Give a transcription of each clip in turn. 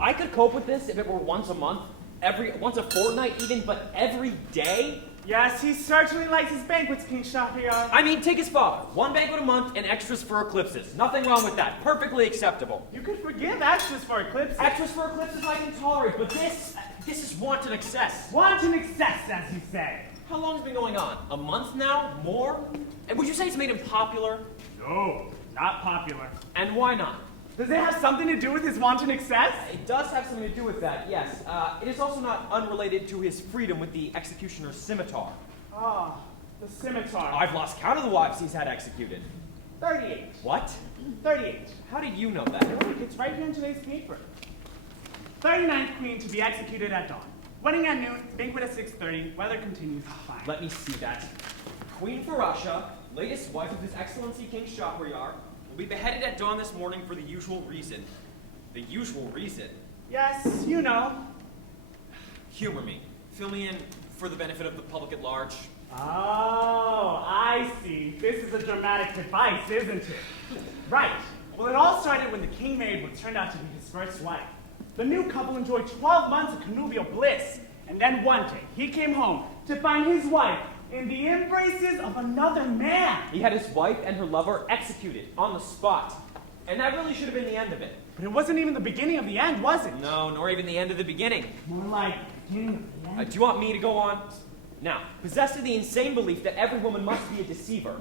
I could cope with this if it were once a month, once a fortnight even, but every day? Yes, he certainly likes his banquets, King Shahryar. I mean, take his father. One banquet a month and extras for eclipses. Nothing wrong with that. Perfectly acceptable. You could forgive extras for eclipses. Extras for eclipses I can tolerate, but this is wanton excess. Wanton excess, as you say. How long has it been going on? A month now? More? And would you say it's made him popular? No, not popular. And why not? Does it have something to do with his wanton excess? It does have something to do with that, yes. It is also not unrelated to his freedom with the executioner's scimitar. Ah, the scimitar. I've lost count of the wives he's had executed. 38. What? 38. How did you know that? It's right here in today's paper. 39th queen to be executed at dawn. Wedding at noon, banquet at 6:30, weather continues fine. Let me see that. Queen Farasha, latest wife of His Excellency King Shahryar, will be beheaded at dawn this morning for the usual reason. The usual reason? Yes, you know. Humor me. Fill me in for the benefit of the public at large. Oh, I see. This is a dramatic device, isn't it? Right. Well, it all started when the king married what turned out to be his first wife. The new couple enjoyed 12 months of connubial bliss, and then one day he came home to find his wife in the embraces of another man. He had his wife and her lover executed on the spot. And that really should have been the end of it. But it wasn't even the beginning of the end, was it? No, nor even the end of the beginning. More like the beginning of the end. Do you want me to go on? Now, possessed of the insane belief that every woman must be a deceiver.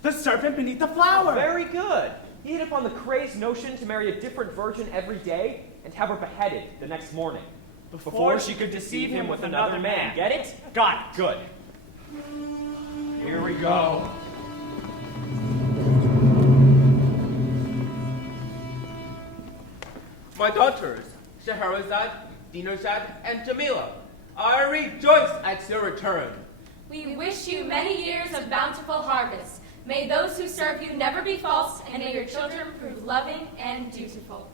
The serpent beneath the flower. Very good. He hit upon the crazed notion to marry a different virgin every day and have her beheaded the next morning. Before she could deceive him with another man. Get it? Got it. Good. Here we go. My daughters, Scheherazade, Dinarzade, and Jamila, I rejoice at your return. We wish you many years of bountiful harvest. May those who serve you never be false, and may your children prove loving and dutiful.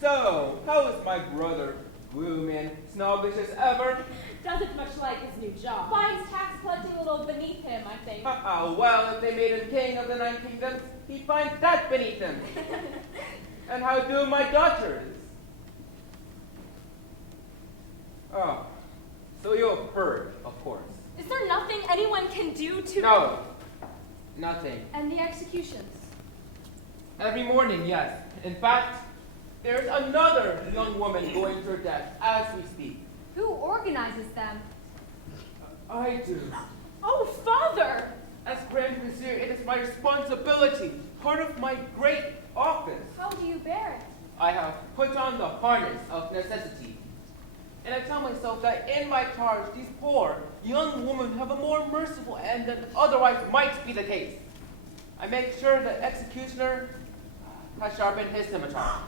So, how is my brother? Gloomy and snobbish as ever? Doesn't much like his new job. Finds tax collecting a little beneath him, I think. Well, if they made him king of the 9 kingdoms, he'd find that beneath him. And how do my daughters? Oh, so you have heard, of course. Is there nothing anyone can do to... No, nothing. And the executions? Every morning, yes. In fact, there's another young woman going to her death as we speak. Who organizes them? I do. Oh, Father! As Grand Vizier, it is my responsibility, part of my great office. How do you bear it? I have put on the harness of necessity. And I tell myself that in my charge, these poor young women have a more merciful end than otherwise might be the case. I make sure the executioner has sharpened his scimitar.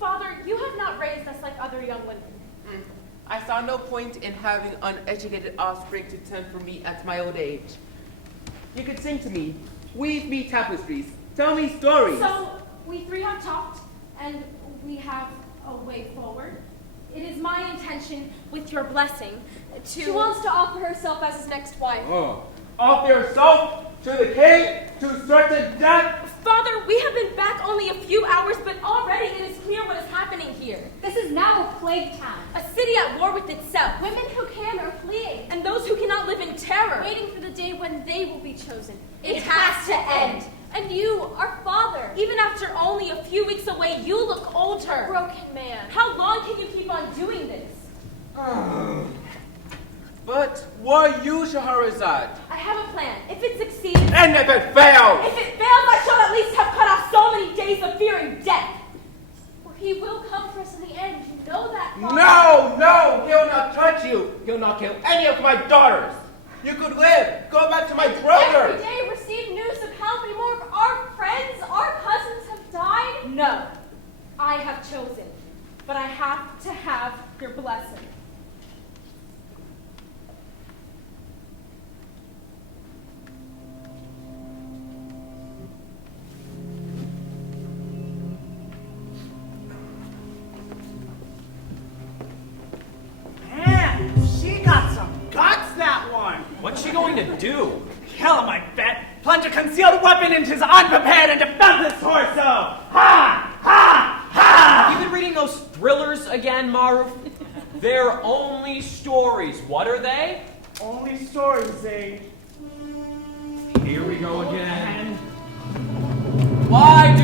Father, you have not raised us like other young women. I saw no point in having uneducated offspring to tend for me at my old age. You could sing to me, weave me tapestries, tell me stories. So, we three have talked, and we have a way forward. It is my intention, with your blessing, to... She wants to offer herself as his next wife. Oh, offer yourself to the king to certain death? Father, we have been back only a few hours, but already it is clear what is happening here. This is now a plague town. A city at war with itself. Women who can are fleeing. And those who cannot live in terror. Waiting for the day when they will be chosen. It has to end. And you, our father. Even after only a few weeks away, you look older. Broken man. How long can you keep on doing this? But why you, Scheherazade? I have a plan. If it succeeds... And if it fails? If it fails, I shall at least have cut off so many days of fearing death. For he will come for us in the end. You know that, father. No, he'll not touch you. He'll not kill any of my daughters. You could live. Go back to my brother. Every day receive news of how many more of our friends, our cousins have died. No, I have chosen, but I have to have your blessing. Man, she got some guts, that one. What's she going to do? Kill him, I bet. Plunge a concealed weapon into his unprepared and defenseless torso. Ha!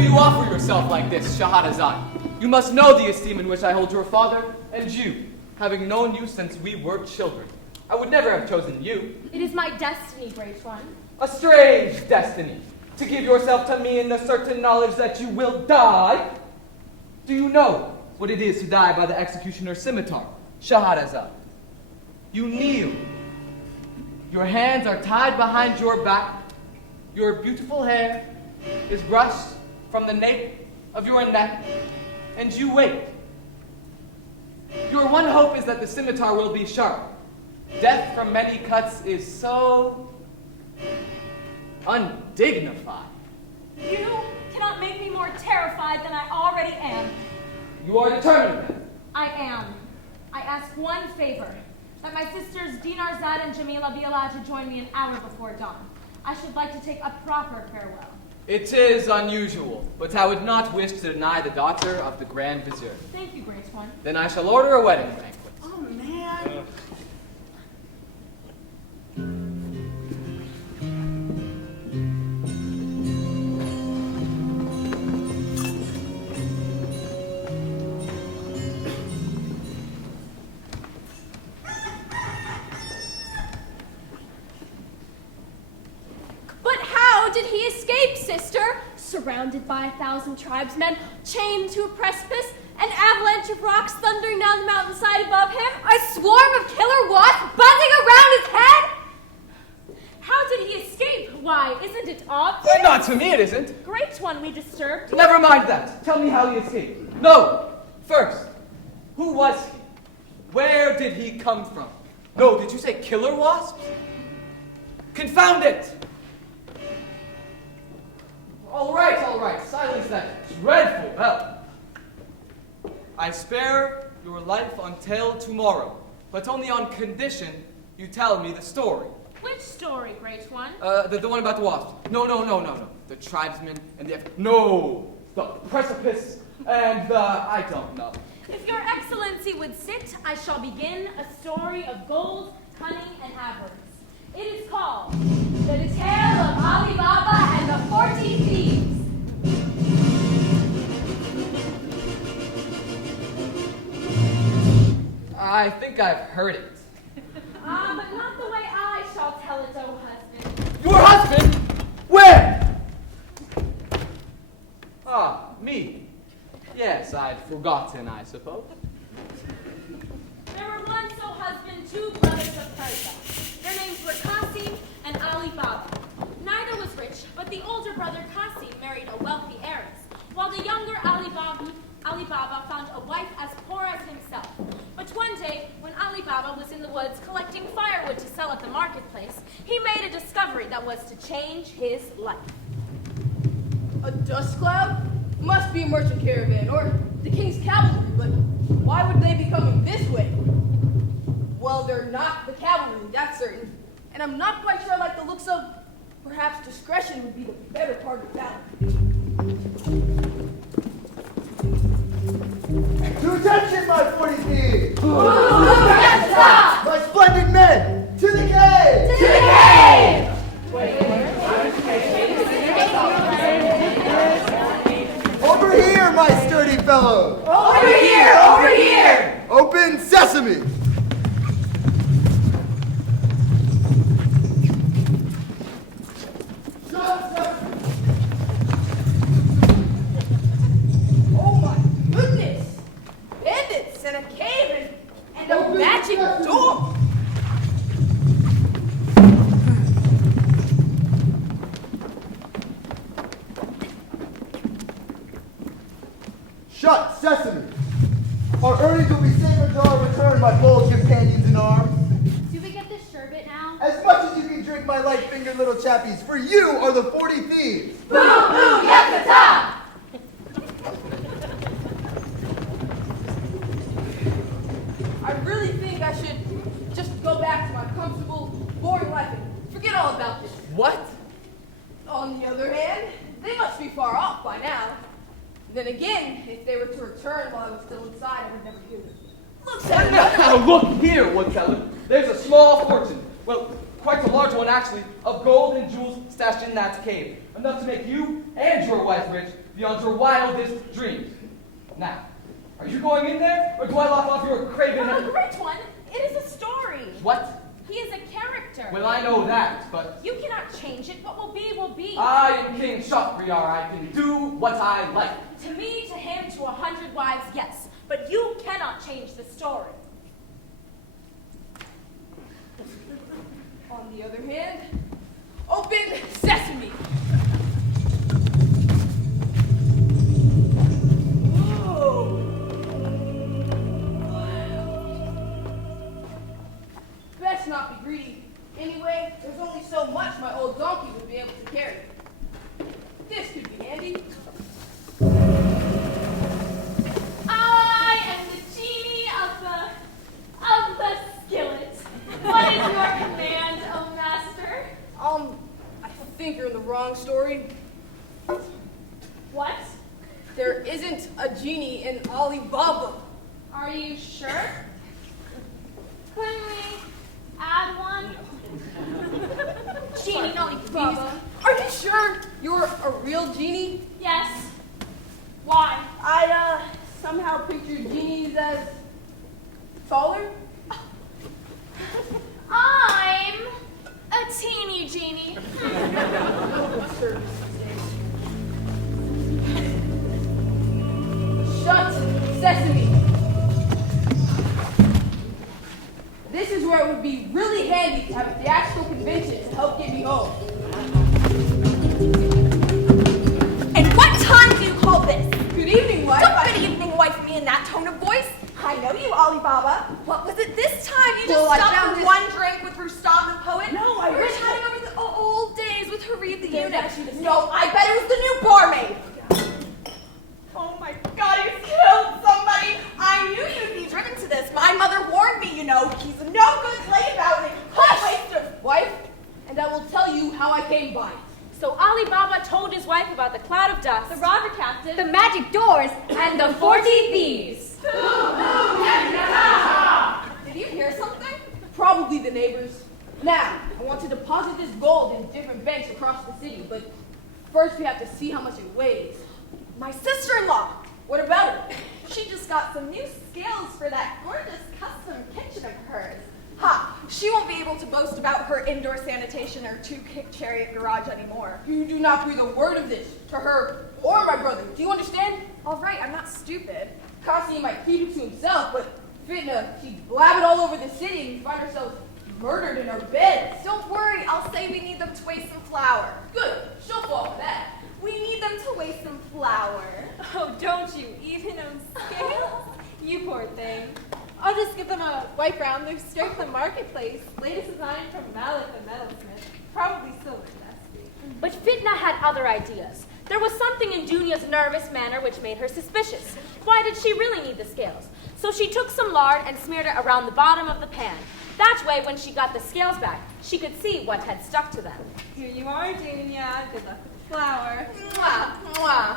you offer yourself like this, Shahrazad? You must know the esteem in which I hold your father and you, having known you since we were children. I would never have chosen you. It is my destiny, Great One. A strange destiny, to give yourself to me in the certain knowledge that you will die. Do you know what it is to die by the executioner's scimitar, Shahrazad? You kneel. Your hands are tied behind your back. Your beautiful hair is brushed from the nape of your neck, and you wait. Your one hope is that the scimitar will be sharp. Death from many cuts is so undignified. You cannot make me more terrified than I already am. You are determined then? I am. I ask one favor, that my sisters Dinarzad and Jamila be allowed to join me an hour before dawn. I should like to take a proper farewell. It is unusual, but I would not wish to deny the daughter of the Grand Vizier. Thank you, Great One. Then I shall order a wedding banquet. Oh, man. But how did he escape, sister? Surrounded by 1,000 tribesmen, chained to a precipice, an avalanche of rocks thundering down the mountainside above him, a swarm of killer wasps buzzing around his head? How did he escape? Why, isn't it obvious? Not to me, it isn't. Great One, we disturbed. Never mind that. Tell me how he escaped. No. First, who was he? Where did he come from? No, did you say killer wasps? Confound it! All right. Silence that dreadful bell. I spare your life until tomorrow, but only on condition you tell me the story. Which story, Great One? The one about the wasps. No. The tribesmen and the... No! The precipice and the... I don't know. If your excellency would sit, I shall begin a story of gold, cunning, and avarice. It is called The Tale of Alibaba and the 40 Thieves. I think I've heard it. But not the way I shall tell it, O husband. Your husband? Where? Ah, me. Yes, I'd forgotten, I suppose. There were once, O husband, 2 brothers of Persia. Their names were Qasim and Alibaba. Neither was rich, but the older brother Qasim married a wealthy heiress, while the younger Alibaba found a wife as poor as himself. But one day, when Alibaba was in the woods collecting firewood to sell at the marketplace, he made a discovery that was to change his life. A dust cloud? Must be a merchant caravan, or the king's cavalry, but why would they be coming this way? Well, they're not the cavalry, that's certain. And I'm not quite sure I like the looks of... Perhaps discretion would be the better part of that. To attention, my 40 thieves! Yes, My splendid men! To the cave! To the cave! Over here, my sturdy fellows! Over here! Over here! Open sesame! Oh my goodness! Bandits and a cave and a magic door! Shut, sesame! Our earnings will be safe until our return, my bold companions in arms. Do we get this sherbet now? As much as you can drink, my light-fingered little chappies, for you are the 40 thieves! Boo! Boo! Yakata! I really think I should just go back to my comfortable, boring life and forget all about this. What? On the other hand, they must be far off by now. Then again, if they were to return while I was still inside, I would never hear them. Looks at Now look here, Woodteller. There's a small fortune. Well, quite a large one actually, of gold and jewels stashed in that cave. Enough to make you and your wife rich, beyond your wildest dreams. Now, are you going in there, or do I lock off your craven? A great one. It is a story. What? He is a character. Well, I know that, but You cannot change it. What will be, will be. I am King Shahryar. I can do what I like. To me, to him, to 100 wives, yes. But you cannot change the story. On the other hand, open sesame. Whoa. Best not be greedy. Anyway, there's only so much my old donkey would be able to carry. This could be handy. I am the genie of the skillet. What is your command, O master? I think you're in the wrong story. What? There isn't a genie in Alibaba. Are you sure? Couldn't we add one? Genie, not Baba. Are you sure you're a real genie? Yes. Why? I somehow pictured genies as taller. I'm a teeny genie. Shut sesame. This is where it would be really handy to have a theatrical convention to help get me home. And what time do you call this? Good evening, wife. Don't good evening, wife, me in that tone of voice. I know you, Alibaba. What was it this time? You just Well, I stopped found for this- one drink with Rustam the poet? No, I We were wish chatting over the old days with Harib the Then eunuch. that she was- No, I bet it was the new barmaid. Oh my God, you killed somebody. I knew you'd be driven to this. My mother warned me, you know. He's a no good play about it. Hush, wife, and I will tell you how I came by it. So Alibaba told his wife about the cloud of dust, The robber captain. the magic doors, and the 40 thieves. Did you hear something? Probably the neighbors. Now, I want to deposit this gold in different banks across the city, but first we have to see how much it weighs. My sister-in-law. What about her? She just got some new scales for that gorgeous custom kitchen of hers. Ha! She won't be able to boast about her indoor sanitation or two-kick chariot garage anymore. You do not breathe a word of this to her or my brother. Do you understand? All right, I'm not stupid. Kasi might keep it to himself, but Fitna, she'd blab it all over the city and we'd find ourselves murdered in our beds. Don't worry, I'll say we need them to waste some flour. Good, she'll fall for that. We need them to waste some flour. Oh, don't you even own scales? You poor thing. I'll just give them a wipe round. They're straight from the marketplace. Latest design from Malik the metalsmith. Probably silver dusty. But Fitna had other ideas. There was something in Dunya's nervous manner which made her suspicious. Why did she really need the scales? So she took some lard and smeared it around the bottom of the pan. That way, when she got the scales back, she could see what had stuck to them. Here you are, Dunya. Good luck with the flour. Mwah, mwah.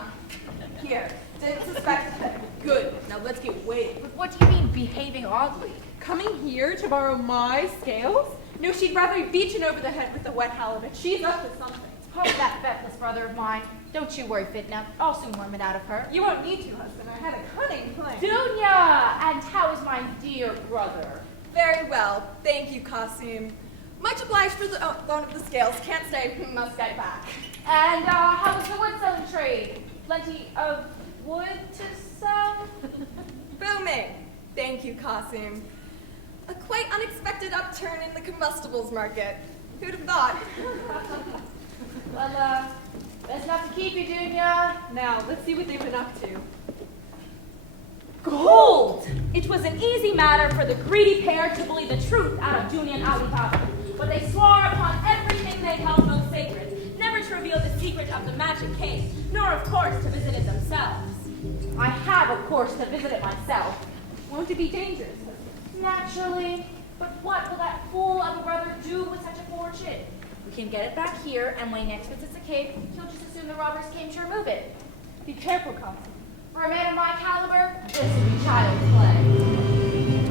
Here, didn't suspect it. Good, now let's get weighed. But what do you mean, behaving oddly? Coming here to borrow my scales? No, she'd rather be beaten over the head with the wet halibut. She's up to something. It's probably that feckless brother of mine. Don't you worry, Fitna. I'll soon worm it out of her. You won't need to, husband. I had a cunning plan. Dunya! And how is my dear brother? Very well. Thank you, Qasim. Much obliged for the loan of the scales. Can't stay. Must get back. And how was the wood selling trade? Plenty of wood to sell? Booming. Thank you, Qasim. A quite unexpected upturn in the combustibles market. Who'd have thought? Well, best enough to keep you, Dunya. Now, let's see what they've been up to. Gold! It was an easy matter for the greedy pair to believe the truth out of Dunya and Alibaba, but they swore upon everything they held most sacred, never to reveal the secret of the magic cave, nor, of course, to visit it themselves. I have, of course, to visit it myself. Won't it be dangerous? Naturally. But what will that fool of a brother do with such a fortune? We can get it back here, and when he next visits the cave, he'll just assume the robbers came to remove it. Be careful, Qasim. For a man of my caliber, this would be child's play.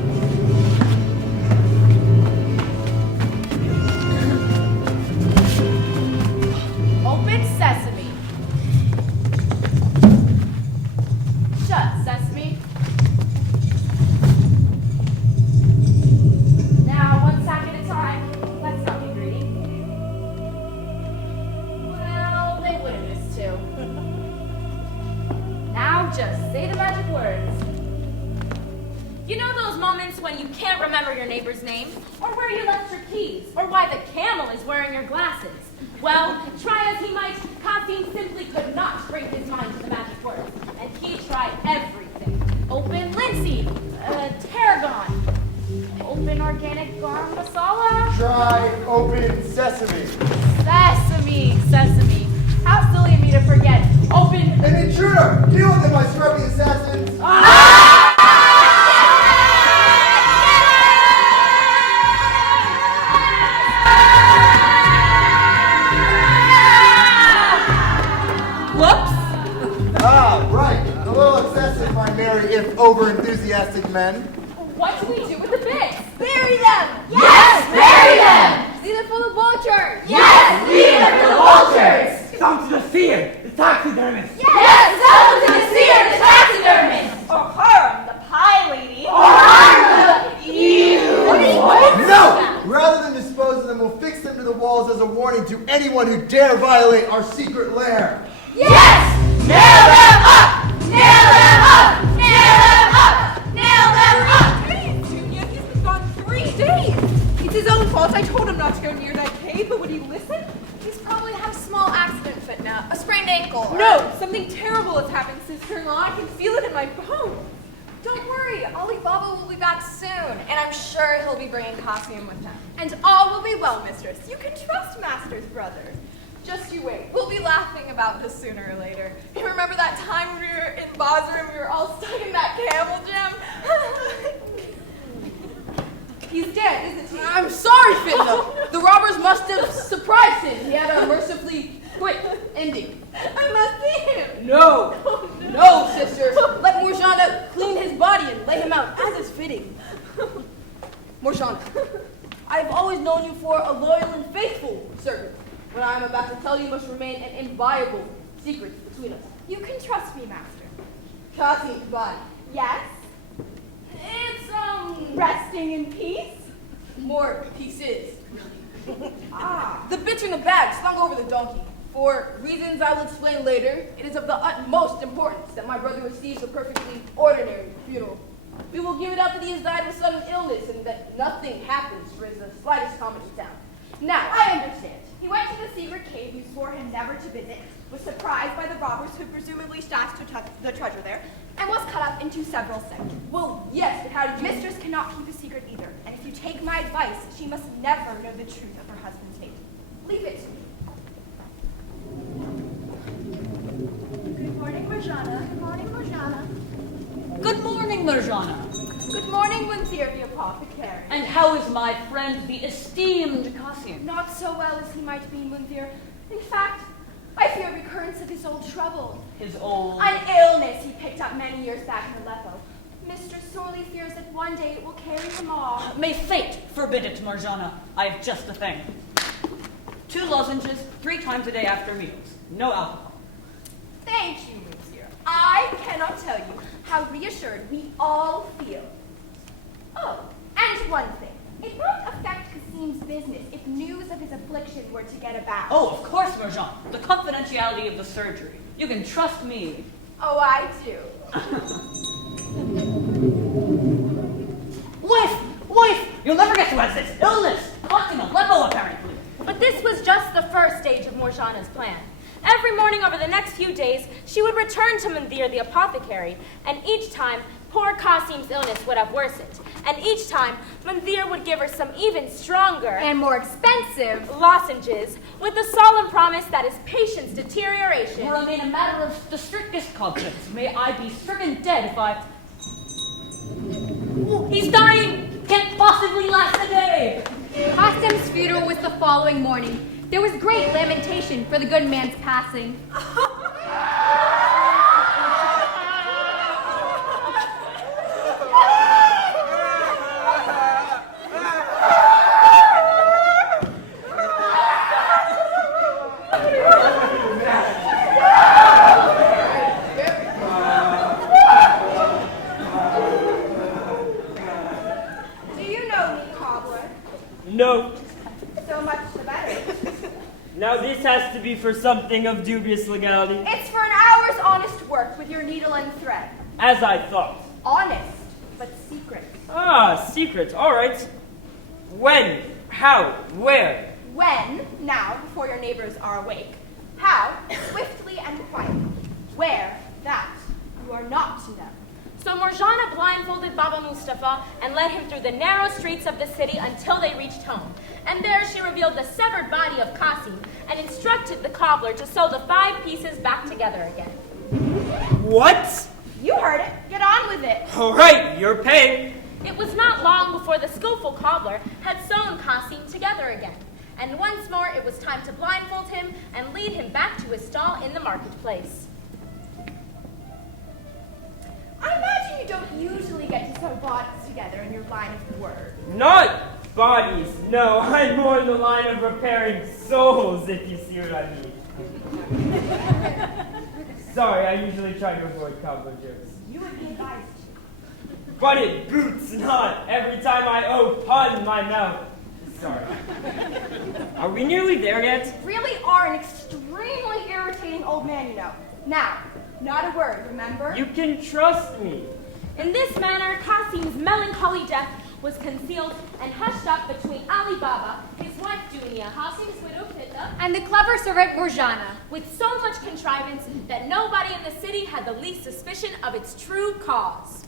Open sesame. Now just say the magic words. You know those moments when you can't remember your neighbor's name, or where you left your keys, or why the camel is wearing your glasses? Well, try as he might, Kasim simply could not bring his mind to the magic words, and he tried everything. Open linseed, tarragon, open organic garam masala. Try open sesame. Sesame, sesame. How silly of me to forget. Open. An intruder! Deal with them, my scrubby assassins! Whoops. Ah, right. A little excessive, my merry, if over-enthusiastic men. What do we do with the bits? Bury them! Yes, bury them! Leave them full of vultures! Yes, leave them for the vultures! Some to the seer, the taxidermist. Yes, sell them to the seer, the taxidermist! Or her, the pie lady. Or harm them! Ew! No! Rather than dispose of them, we'll fix them to the walls as a warning to anyone who dare violate our secret lair. Yes! Nail them up! Nail them up! Nail them up! Nail them up! Hey, Junior, he's been gone 3 days. It's his own fault. I told him not to go near that cave, but would he listen? He's probably had a small accident fit now. A sprained ankle. No, something terrible has happened, sister-in-law. I can feel it in my bones. Don't worry, Alibaba will be back soon, and I'm sure he'll be bringing costume with him. And all will be well, mistress. You can trust Master's brothers. Just you wait. We'll be laughing about this sooner or later. You remember that time we were in Basra and we were all stuck in that camel gym? He's dead, isn't he? I'm sorry, Fitna. The robbers must have surprised him. He had a mercifully quick ending. I must see him. No. No, sister. Let Marjana clean his body and lay him out as is fitting. Marjana, I have always known you for a loyal and faithful servant. What I am about to tell you must remain an inviolable secret between us. You can trust me, Master. Kasim's body. Yes? It's, Resting in peace? more pieces. Ah. The bitch in the bag slung over the donkey. For reasons I will explain later, it is of the utmost importance that my brother receives a perfectly ordinary funeral. We will give it up that he has died of sudden illness and that nothing happens for the slightest comment in town. Now, I understand. He went to the secret cave you swore him never to visit, was surprised by the robbers who presumably stashed the treasure there, and was cut up into several sections. well, yes, but how did you... Mistress cannot keep a secret either, and if you take my advice, she must never know the truth of her husband's fate. Leave it to me. Good morning, Marjana. Good morning, Marjana. Good morning, Marjana. Good morning, Monsieur the apothecary. And how is my friend, the esteemed Kasim? Not so well as he might be, Munthir. In fact, I fear recurrence of his old trouble. His old... An illness he picked up many years back in Aleppo. Mistress sorely fears that one day it will carry him off. May fate forbid it, Marjana. I have just the thing. 2 lozenges 3 times a day after meals. No alcohol. Thank you, Monsieur. I cannot tell you how reassured we all feel. Oh, and one thing. It won't affect Kasim's business if news of his affliction were to get about. Oh, of course, Marjana. The confidentiality of the surgery. You can trust me. Oh, I do. Wife! You'll never get to us this illness. Caught in Aleppo, apparently. But this was just the first stage of Marjana's plan. Every morning over the next few days, she would return to Munthir the apothecary, and each time, poor Kasim's illness would have worsened. And each time, Munthir would give her some even stronger And more expensive. lozenges, with the solemn promise that his patient's deterioration Will remain a matter of the strictest confidence. May I be stricken dead if I... Oh, he's dying! Can't possibly last a day! Kasim's funeral was the following morning. There was great lamentation for the good man's passing. Do you know me, cobbler? No. So much the better. Now this has to be for something of dubious legality? It's for an hour's honest work with your needle and thread. As I thought. Honest, but secret. Ah, secret, all right. When? How? Where? When? Now, before your neighbors are awake. How? Swiftly and quietly. Where? That you are not to them. So Marjana blindfolded Baba Mustafa and led him through the narrow streets of the city until they reached home. And there she revealed the severed body of Qasim and instructed the cobbler to sew the 5 pieces back together again. What? You heard it. Get on with it. All right, you're paid. It was not long before the skillful cobbler had sewn Qasim together again. And once more it was time to blindfold him and lead him back to his stall in the marketplace. I imagine you don't usually get to sew bodies together in your line of work. Not bodies, no. I'm more in the line of repairing souls, if you see what I mean. Sorry, I usually try to avoid cobbler jokes. You would be advised to. But it boots not every time I open my mouth. Sorry. Are we nearly there yet? Really are an extremely irritating old man, you know. Now, not a word, remember? You can trust me. In this manner, Qasim's melancholy death was concealed and hushed up between Alibaba, his wife Dunya, Qasim's widow Pitta, And the clever servant Marjana. with so much contrivance that nobody in the city had the least suspicion of its true cause.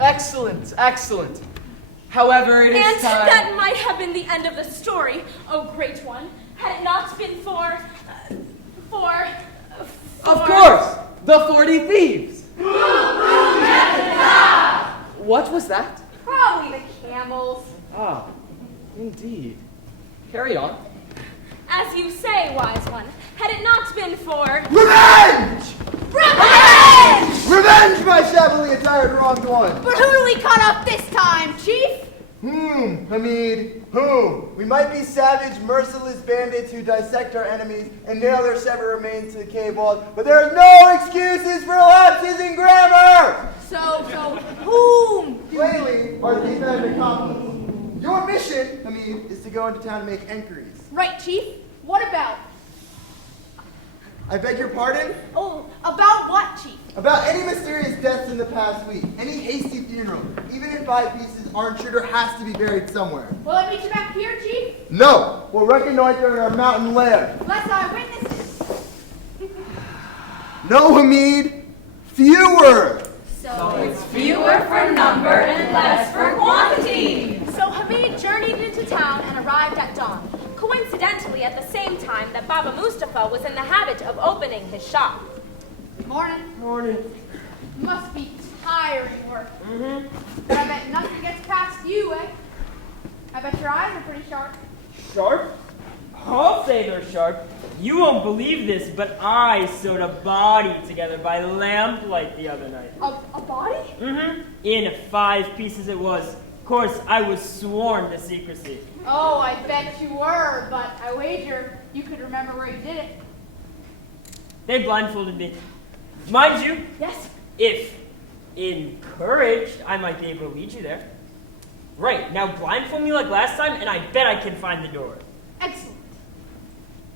Excellent, excellent. However, it is And time. that might have been the end of the story, O great one, had it not been for... Of course, the 40 thieves. What was that? Probably the camels. Ah, indeed. Carry on. As you say, wise one, had it not been for... Revenge! Revenge! Revenge, my shabbily attired wronged one! But who do we cut off this time, Chief? Hamid, whom? We might be savage, merciless bandits who dissect our enemies and nail their severed remains to the cave walls, but there are no excuses for lapses in grammar! So, whom? Plainly, our thief and accomplice. Your mission, Hamid, is to go into town and make enquiries. Right, Chief. What about? I beg your pardon? Oh, about what, Chief? About any mysterious deaths in the past week, any hasty funeral, even in 5 pieces, our intruder has to be buried somewhere. Will I meet you back here, Chief? No! We'll reconnoiter in our mountain lair. Lest I witness it. No, Hamid! Fewer! So It's fewer for number and less for quantity. So Hamid journeyed into town and arrived at dawn, coincidentally at the same time that Baba Mustafa was in the habit of opening his shop. Morning. Morning. Must be tiring work. Mm-hmm. But I bet nothing gets past you, eh? I bet your eyes are pretty sharp. Sharp? I'll say they're sharp. You won't believe this, but I sewed a body together by lamplight the other night. A body? Mm-hmm. In 5 pieces it was. Of course, I was sworn to secrecy. Oh, I bet you were, but I wager you could remember where you did it. They blindfolded me. Mind you, Yes. if encouraged, I might be able to lead you there. Right, now blindfold me like last time, and I bet I can find the door. Excellent.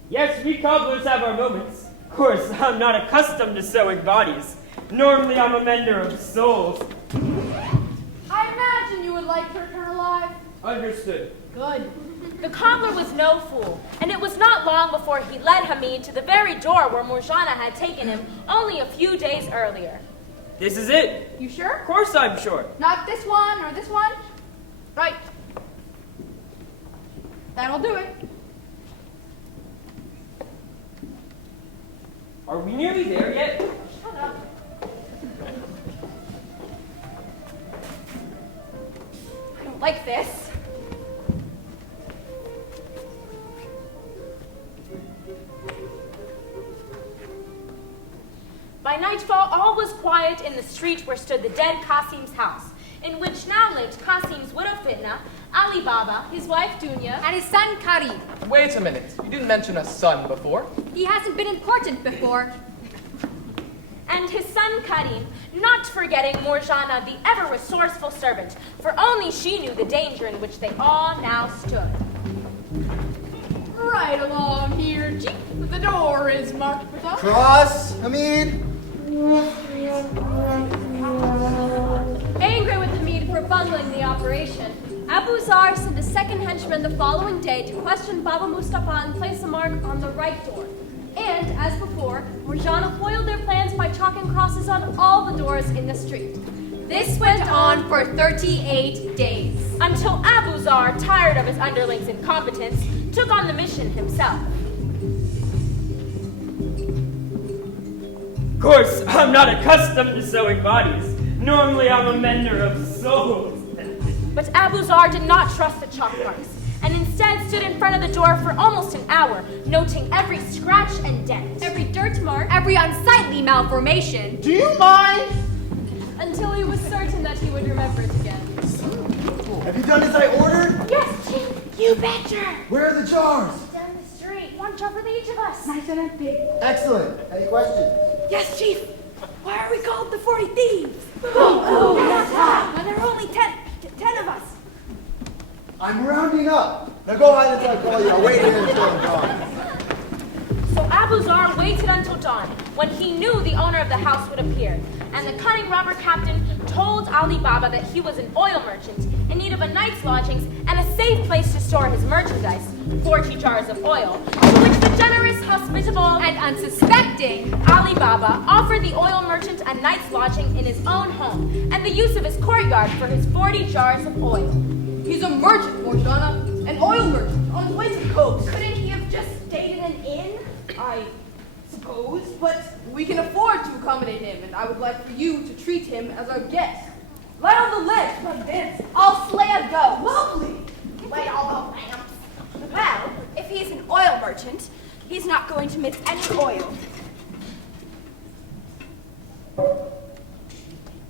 Yes, we cobblers have our moments. Of course, I'm not accustomed to sewing bodies. Normally, I'm a mender of souls. I imagine you would like to return alive. Understood. Good. The cobbler was no fool, and it was not long before he led Hamid to the very door where Marjana had taken him only a few days earlier. This is it. You sure? Of course I'm sure. Not this one or this one? Right. That'll do it. Are we nearly there yet? Shut up. I don't like this. By nightfall, all was quiet in the street where stood the dead Qasim's house, in which now lived Qasim's widow Fitna, Alibaba, his wife Dunya, And his son Karim. Wait a minute. You didn't mention a son before. He hasn't been important before. and his son Karim, not forgetting Marjana, the ever-resourceful servant, for only she knew the danger in which they all now stood. Right along here, Chief. The door is marked with us. Cross, Hamid. Angry with Hamid for bungling the operation, Abu Zar sent a second henchman the following day to question Baba Mustafa and place a mark on the right door. And, as before, Marjana foiled their plans by chalking crosses on all the doors in the street. This went on for 38 days, until Abu Zar, tired of his underlings' incompetence, took on the mission himself. Of course, I'm not accustomed to sewing bodies. Normally, I'm a mender of souls. But Abu Zar did not trust the chalk marks, and instead stood in front of the door for almost an hour, noting every scratch and dent, every dirt mark, Every unsightly malformation. Do you mind? until he was certain that he would remember it again. Have you done as I ordered? Yes, Chief, you betcha! Where are the jars? Down the street, one jar for the each of us. Nice and empty. Excellent. Any questions? Yes, Chief. Why are we called the 40 Thieves? Oh, There are only 10 of us. I'm rounding up. Now go ahead until I call you. I'll wait here until I'm gone. So Abu Zar waited until dawn, when he knew the owner of the house would appear, and the cunning robber captain told Alibaba that he was an oil merchant in need of a night's lodgings and a safe place to store his merchandise, 40 jars of oil, to which the generous, hospitable, and unsuspecting Alibaba offered the oil merchant a night's lodging in his own home and the use of his courtyard for his 40 jars of oil. He's a merchant, Marjana. An oil merchant on the Atlantic coast. Couldn't he have just stayed in an inn? I suppose, but we can afford to accommodate him, and I would like for you to treat him as our guest. Lie on the ledge, my Vince. I'll slay a ghost. Lovely. Lay all the lamps. Well, if he's an oil merchant, he's not going to mix any oil.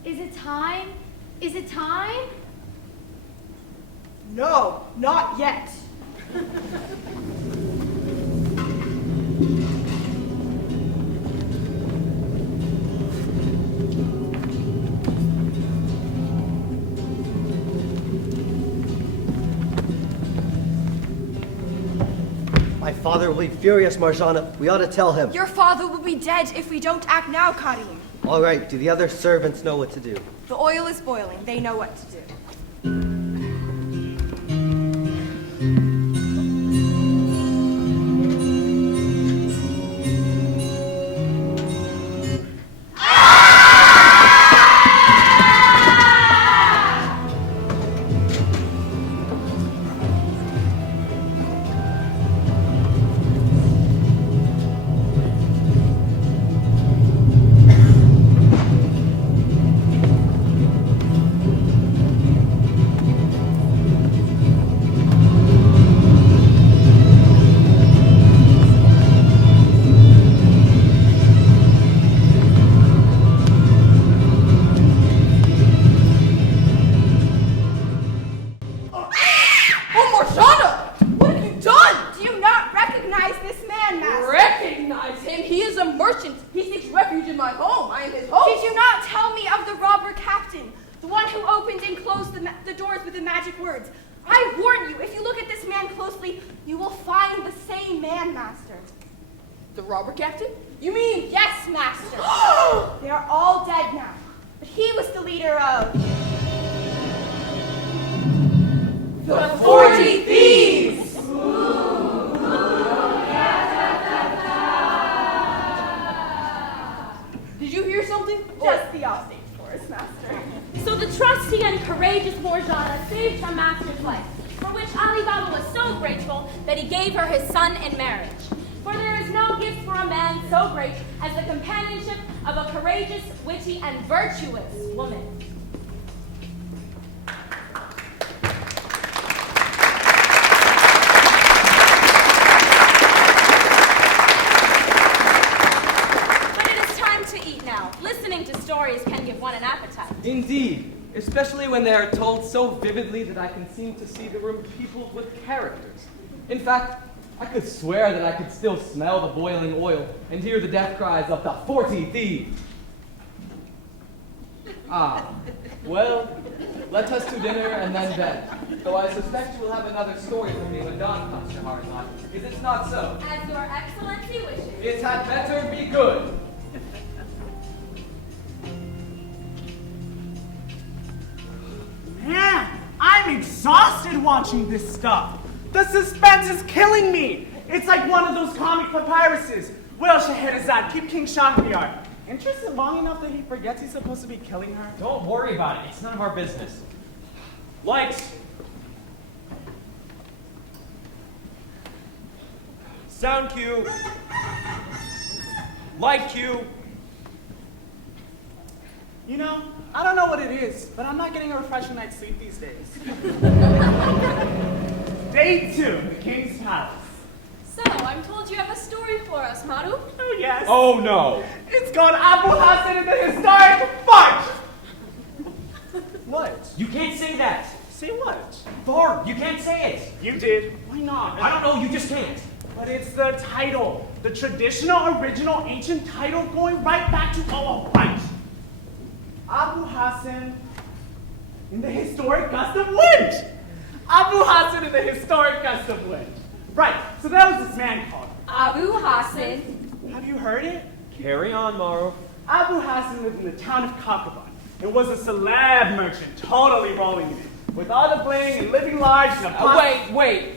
Is it time? Is it time? No, not yet. My father will be furious, Marjana. We ought to tell him. Your father will be dead if we don't act now, Karim. All right, do the other servants know what to do? The oil is boiling. They know what to do. The robber captain? You mean? Yes, master. They are all dead now. But he was the leader of The 40 Thieves! Did you hear something? just the offstage chorus, master. So the trusty and courageous Marjana saved her master's life, for which Alibaba was so grateful that he gave her his son in marriage. For there is no gift for a man so great as the companionship of a courageous, witty, and virtuous woman. But it is time to eat now. Listening to stories can give one an appetite. Indeed, especially when they are told so vividly that I can seem to see the room peopled with characters. In fact, I could swear that I could still smell the boiling oil and hear the death cries of the 40 thieves. Ah, well, Let us to dinner and then bed. Though I suspect you will have another story for me when dawn comes, Shahrazad. Is it not so? As your excellency wishes. It had better be good. Man, I'm exhausted watching this stuff. The suspense is killing me. It's like one of those comic papyruses. Will Scheherazade keep King Shahryar interested long enough that he forgets he's supposed to be killing her? Don't worry about it. It's none of our business. Lights. Sound cue. Light cue. You know, I don't know what it is, but I'm not getting a refreshing night's sleep these days. Day 2, the King's Palace. So, I'm told you have a story for us, Maru. Oh, yes. Oh, no. It's called Abu Hassan and the Historic Fart! What? You can't say that. Say what? Fart. You can't say it. You did. Why not? I don't know. You just can't. But it's the title. The traditional, original, ancient title going right back to right. Abu Hassan in the historic gust of wind. Abu Hassan in the historic gust of wind. Right, so that was this man called Abu Hassan. Have you heard it? Carry on, Maru. Abu Hassan lived in the town of Kakabad. It was a celeb merchant, totally rolling in it. With all the bling and living large and a Wait.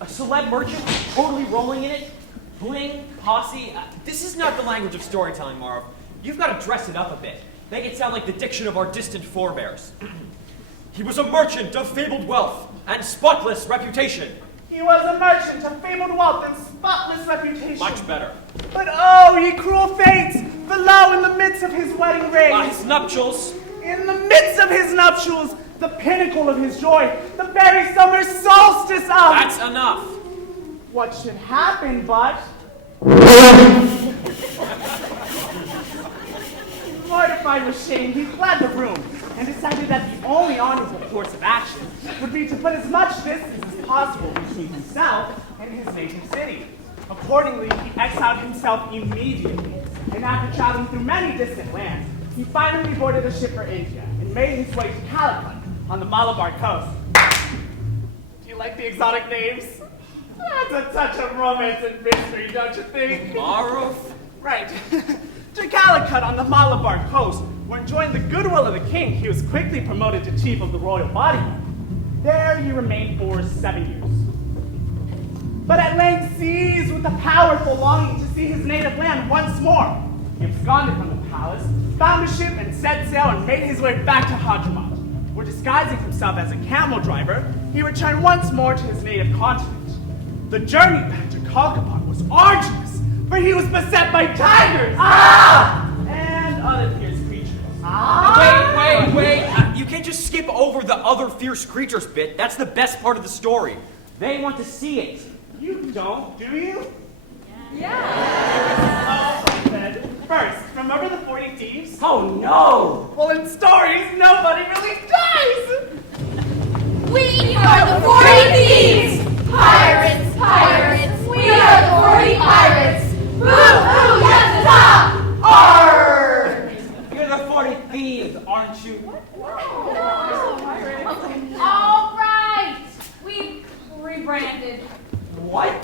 A celeb merchant totally rolling in it? Bling, posse. This is not the language of storytelling, Maru. You've got to dress it up a bit. Make it sound like the diction of our distant forebears. He was a merchant of fabled wealth and spotless reputation. He was a merchant of fabled wealth and spotless reputation. Much better. But oh, ye cruel fates! Below, in the midst of his wedding ring. His nuptials. In the midst of his nuptials, the pinnacle of his joy, the very summer solstice of... That's enough. What should happen, but... Mortified with shame, he fled the room and decided that the only honorable course of action would be to put as much distance as possible between himself and his native city. Accordingly, he exiled himself immediately, and after traveling through many distant lands, he finally boarded a ship for India and made his way to Calicut on the Malabar coast. Do you like the exotic names? That's a touch of romance and mystery, don't you think? Maru? Right. To Calicut on the Malabar coast, where enjoying the goodwill of the king, he was quickly promoted to chief of the royal bodyguard. There he remained for 7 years. But at length seized with a powerful longing to see his native land once more, he absconded from the palace, found a ship and set sail and made his way back to Hadramaut, where disguising himself as a camel driver, he returned once more to his native continent. The journey back to Kalkapan was arduous, for he was beset by tigers and other fierce creatures. Wait. You can't just skip over the other fierce creatures bit. That's the best part of the story. They want to see it. You don't, do you? Yeah. Oh, then. First, remember the 40 thieves? Oh, no! Well, in stories, nobody really dies! We are the 40 thieves! Pirates, pirates! We are the 40 pirates! Boo hoo, yes, ta! Arr! You're the 40 thieves, aren't you? All right! We've rebranded. What?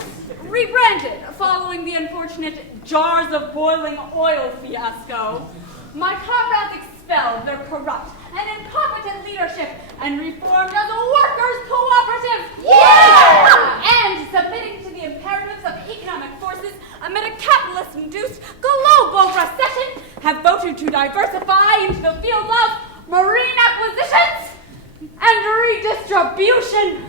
Rebranded, following the unfortunate jars of boiling oil fiasco. My comrades expelled their corrupt and incompetent leadership and reformed as a workers' cooperative. Yeah! And submitting to the imperatives of economic forces amid a capitalist-induced global recession, have voted to diversify into the field of marine acquisitions and redistribution.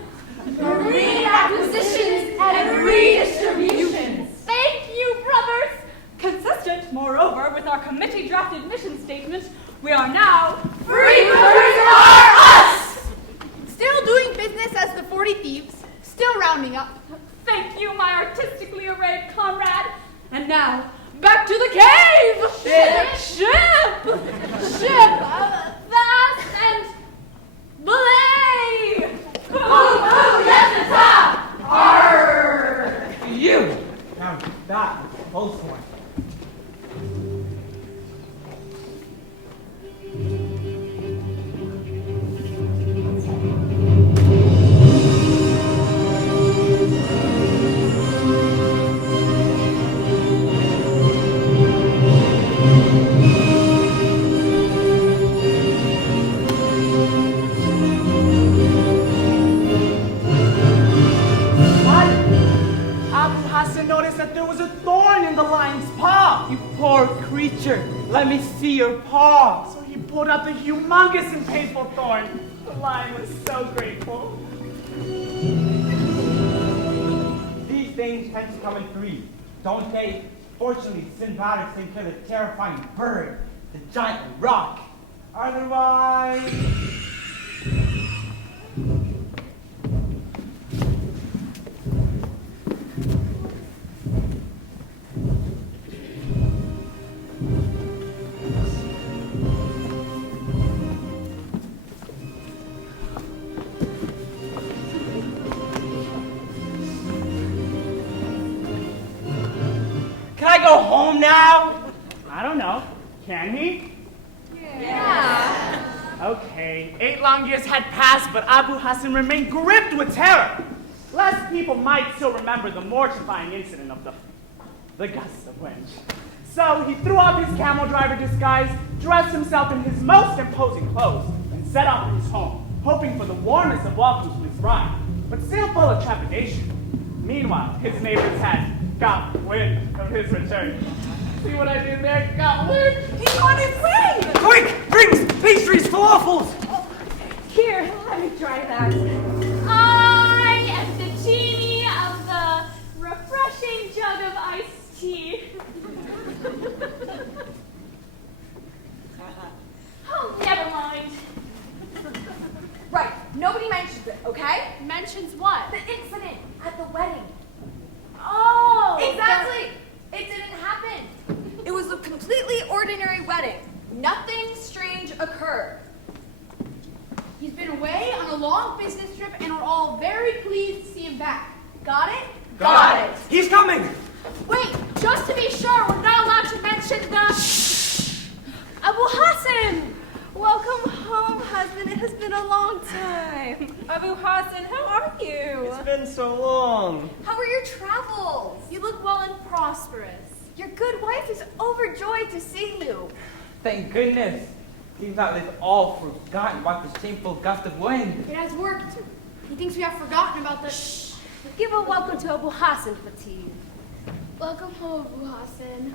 Marine acquisitions and redistributions. Thank you, brothers. Consistent, moreover, with our committee-drafted mission statement, we are now Freebooters are us! Still doing business as the 40 thieves, still rounding up. Thank you, my artistically arrayed comrade. And now, back to the cave! Ship! Fast and belay! Boo hoo, yes, ta! Arr! You! Now that was a close one. me see your paw. So he pulled out the humongous and painful thorn. The lion was so grateful. These things tend to come in threes, don't they? Fortunately, Sinbad has taken care of the terrifying bird, the giant rock. Otherwise... Can I go home now? I don't know. Can he? Yeah. Okay, 8 long years had passed, but Abu Hassan remained gripped with terror. Less people might still remember the mortifying incident of the gust of wind. So he threw off his camel driver disguise, dressed himself in his most imposing clothes, and set off for his home, hoping for the warmest of welcomes from his bride, but still full of trepidation. Meanwhile, his neighbors had got wind of his return. See what I did there? Got wind. He's on his way! Quick! Rings! Pastries! Falafels! Here, let me try that. I am the genie of the refreshing jug of iced tea. Oh, never mind. Right, nobody mentions it, okay? Mentions what? The incident at the wedding. Oh! Exactly! It didn't happen. It was a completely ordinary wedding. Nothing strange occurred. He's been away on a long business trip and we're all very pleased to see him back. Got it? Got it. He's coming! Wait, just to be sure, we're not allowed to mention the... Abu Hassan! Welcome home, husband. It has been a long time. Abu Hassan, how are you? It's been so long. How are your travels? You look well and prosperous. Your good wife is overjoyed to see you. Thank goodness. Seems like they've all forgotten about the shameful gust of wind. It has worked. He thinks we have forgotten about the... Shh. Give a welcome to Abu Hassan for tea. Welcome home, Abu Hassan.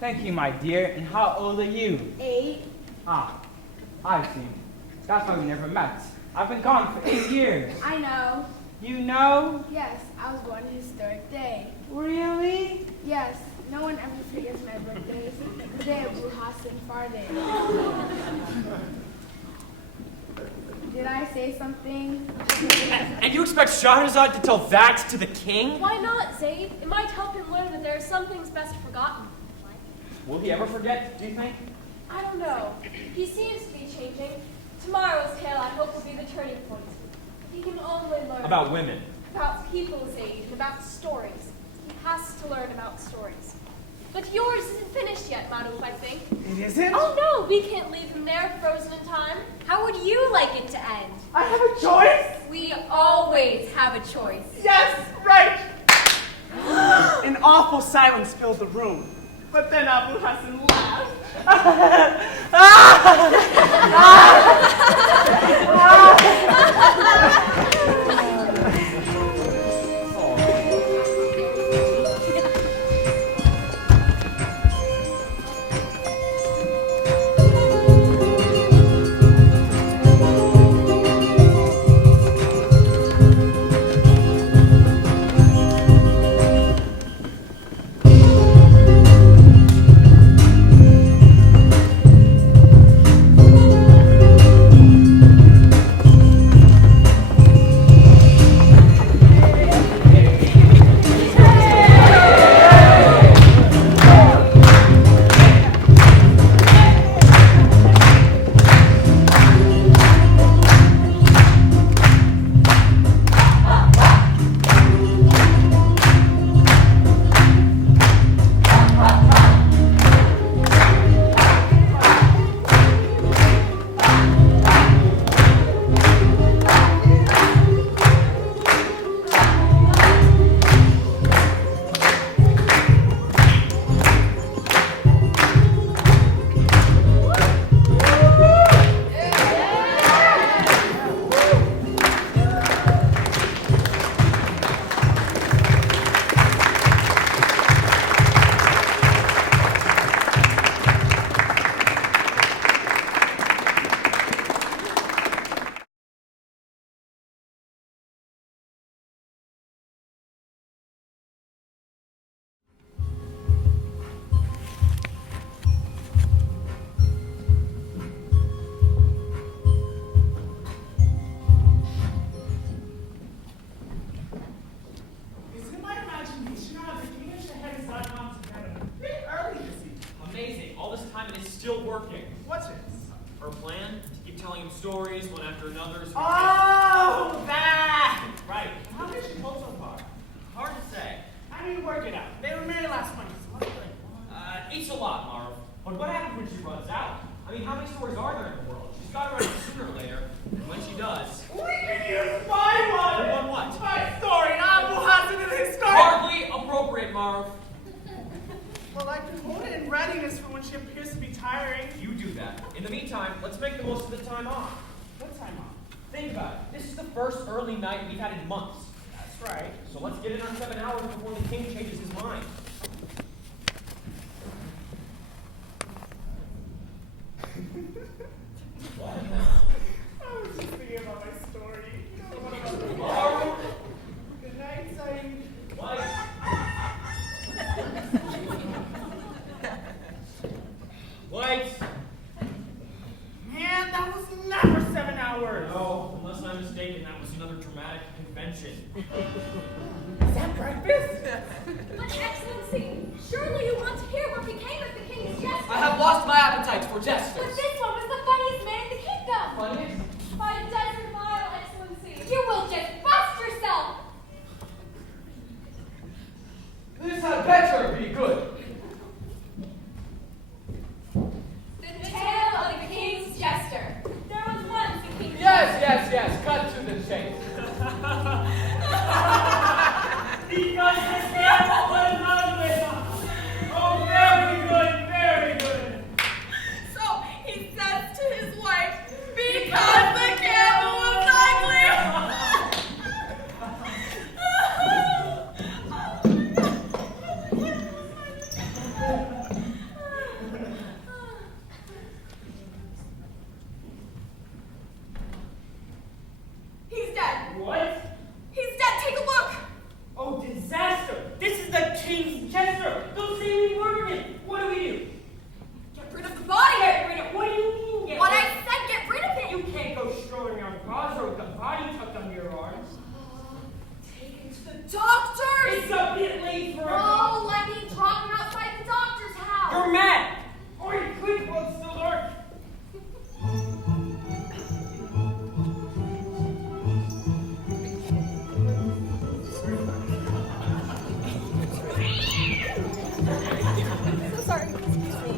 Thank you, my dear. And how old are you? 8. Ah, I see. That's why we never met. I've been gone for 8 years. I know. You know? Yes, I was born on a historic day. Really? Yes, no one ever forgets my birthday. The day of Abu Hassan Farday. Did I say something? And you expect Shahrazad to tell that to the king? Why not, Zayd? It might help him learn that there are some things best forgotten. Will he ever forget, do you think? I don't know. He seems to be changing. Tomorrow's tale, I hope, will be the turning point. He can only learn About women. about people, Zayd, and about stories. He has to learn about stories. But yours isn't finished yet, Maruf, I think. It isn't? Oh no, we can't leave him there, frozen in time. How would you like it to end? I have a choice? We always have a choice. Yes, right! An awful silence filled the room. But then Abu Hassan laughed. time and is still working. What's it? Her plan? To keep telling him stories one after another. So Oh, that! Right. How many she told so far? hard to say. I mean, work it out. They were married last month. So what's good? Eats a lot, Marv. But what happens when she runs out? I mean, how many stories are there in the world? She's got to run out sooner or later. And when she does... We can use my one! One what? My story, and Abu Hassan and his story! Hardly appropriate, Marv. Well, I can hold it in readiness for when she appears to be tiring. You do that. In the meantime, let's make the most of the time off. What time off? Think about it. This is the first early night we've had in months. That's right. So let's get in on 7 hours before the king changes his mind. I was just thinking about my story. You know, what about the Good night, Saeed. Lights! Man, that was never 7 hours. No, unless I'm mistaken, that was another dramatic convention. Is that breakfast? But Excellency, surely you want to hear what became of the king's jester. I have lost my appetite for jesters. But this one was the funniest man in the kingdom. Funniest? By a desert mile, Excellency. You will just bust yourself. This had better be good. The tale of the king's jester. There was once a king. Yes. Cut to the chase. Because the camel was ugly. Oh, very good, very good. So he says to his wife, because the camel was ugly. He's dead. What? He's dead. Take a look. Oh, disaster! This is the king's jester. Don't say we murdered him. What do we do? Get rid of the body. Get rid of. What do you mean? Get What rid I said, get rid of it. You can't go strolling around Gaza with the body tucked under your arms. Take him to the doctor. It's a bit late for a Oh, let me drop him outside the doctor's house. You're mad! Or you quick while it's still dark. So sorry. Excuse me.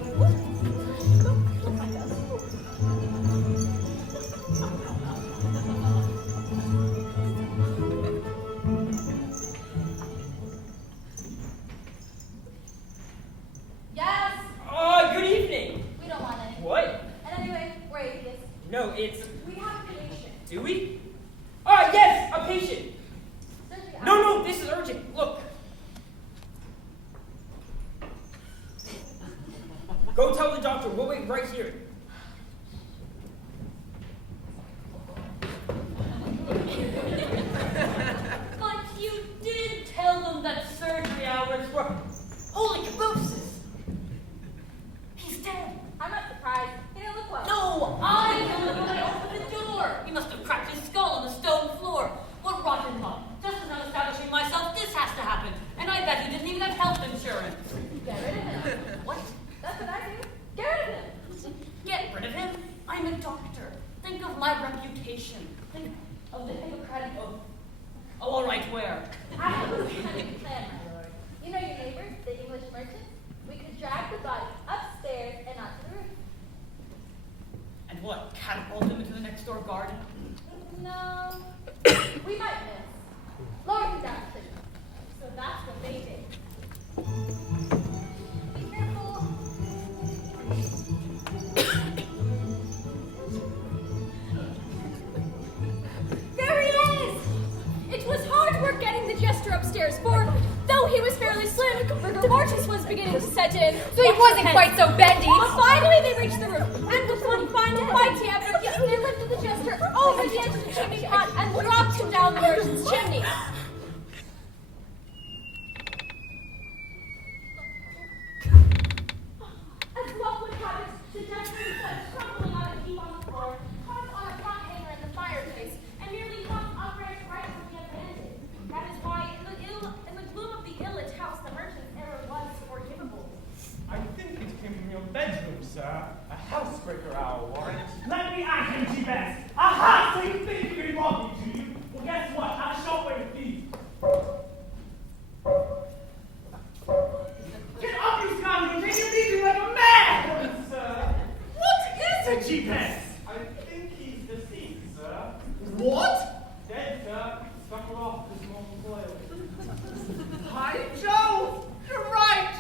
Yes. Good evening. We don't want any. What? And anyway, we're atheists. No, it's. We have a patient. Do we? Yes, a patient. No, this is urgent. Look. Go tell the doctor. We'll wait right here. But you did tell them that surgery hours were holy cabooses. He's dead. I'm not surprised. He didn't look well. No, I killed him when I opened the door. He must have cracked his skull on the stone floor. What rotten luck. Just as I'm establishing myself, this has to happen. And I bet he didn't even have health insurance. Get rid of him. What? That's what I do. Get rid of him. Get rid of him? I'm a doctor. Think of my reputation. Think of the Hippocratic oath. Oh, all right, where? I have a cunning plan, my lord. You know your neighbors, the English merchants? We could drag the body upstairs and onto the roof. And what, catapult him into the next door garden? No. We might miss. Lower him down, please. So that's what they did. Be careful. There he is! It was hard work getting the jester upstairs, for though he was fairly slim, the mortis was beginning to set in. So he wasn't quite so bendy. But finally they reached the roof, and with one final mighty effort, they lifted the jester over the edge of the chimney pot and dropped him down the merchant's chimney. As luck would have it, the jester was crumbling on a heap on the floor, caught on a prop hanger in the fireplace, and nearly knocked upright right where he had landed. That is why, in the gloom of the ill-lit house, the merchant's error was forgivable. I think it came from your bedroom, sir. sir. A housebreaker owl warrant. Let me at him, T-Best. Aha! So you think you can rob me, do you? Well, guess what? I'll show away with these. Get up, you scoundrel! Take your beating like a man! Sir. What is it, T-Best? I think he's deceased, sir. What? Dead, sir. Suffered off this mortal coil. By Jove! You're right!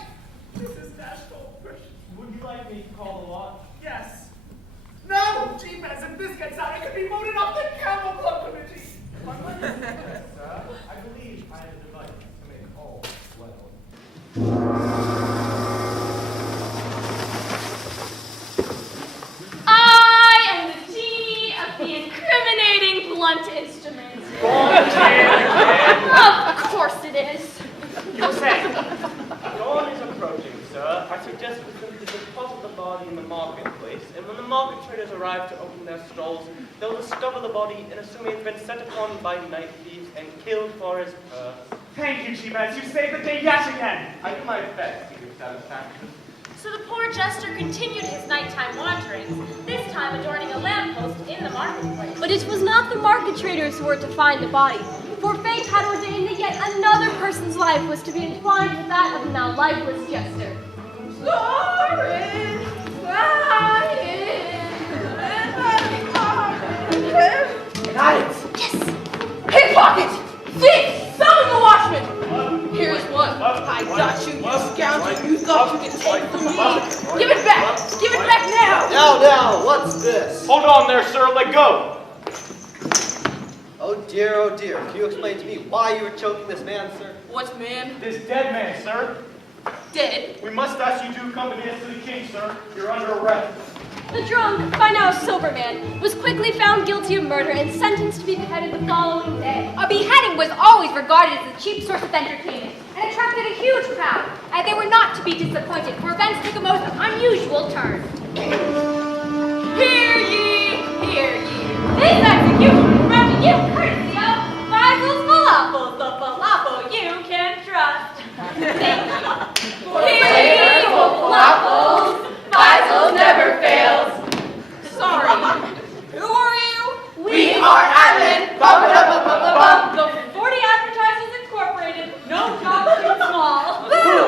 This is national precious. Would you like me to call the lot? Yes. No! G-Mess, if this gets out, it could be voted off the Camel Club Committee! Yes, sir. I believe I have a device to make all well. I am the genie of the incriminating blunt instrument. Of course it is. You were saying? Dawn is approaching, sir. I suggest we simply deposit the body in the marketplace, and when the market traders arrive to open their stalls, they'll discover the body and assume it's been set upon by night thieves and killed for his purse. Thank you, G-Mess. You saved the day yet again. I do my best to give satisfaction. So the poor jester continued his nighttime wanderings, this time adorning a lamppost in the marketplace. But it was not the market traders who were to find the body, for fate had ordained that yet another person's life was to be entwined with that of the now lifeless jester. Got it! Yes! Pickpocket! Thief! Summon the watchman! Here's one. I got you, you scoundrel. You thought you could take from me. Give it back! Give it back now! Now, what's this? Hold on there, sir. Let go. Oh dear. Can you explain to me why you were choking this man, sir? What man? This dead man, sir. Dead? We must ask you to accompany us to the king, sir. You're under arrest. The drunk, by now sober man, was quickly found guilty of murder and sentenced to be beheaded the following day. A beheading was always regarded as a cheap source of entertainment and attracted a huge crowd, and they were not to be disappointed, for events took a most unusual turn. Hear ye, hear ye. This execution is brought to you courtesy of Faisal's Falafels, the falafel you can trust. Hear ye, falafels. Faisal never fails. Sorry. Who are you? We are Admin. The 40 Advertisers Incorporated. No job too small. Boo!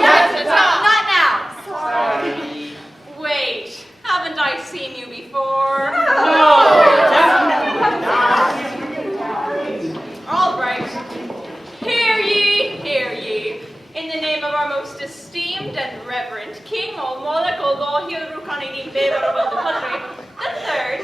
Yes, it's Not now. Sorry. Wait, haven't I seen you before? All right. Hear ye, hear ye. In the name of our most esteemed and reverend King Omolekogol Rukanini Beber of the country, the third,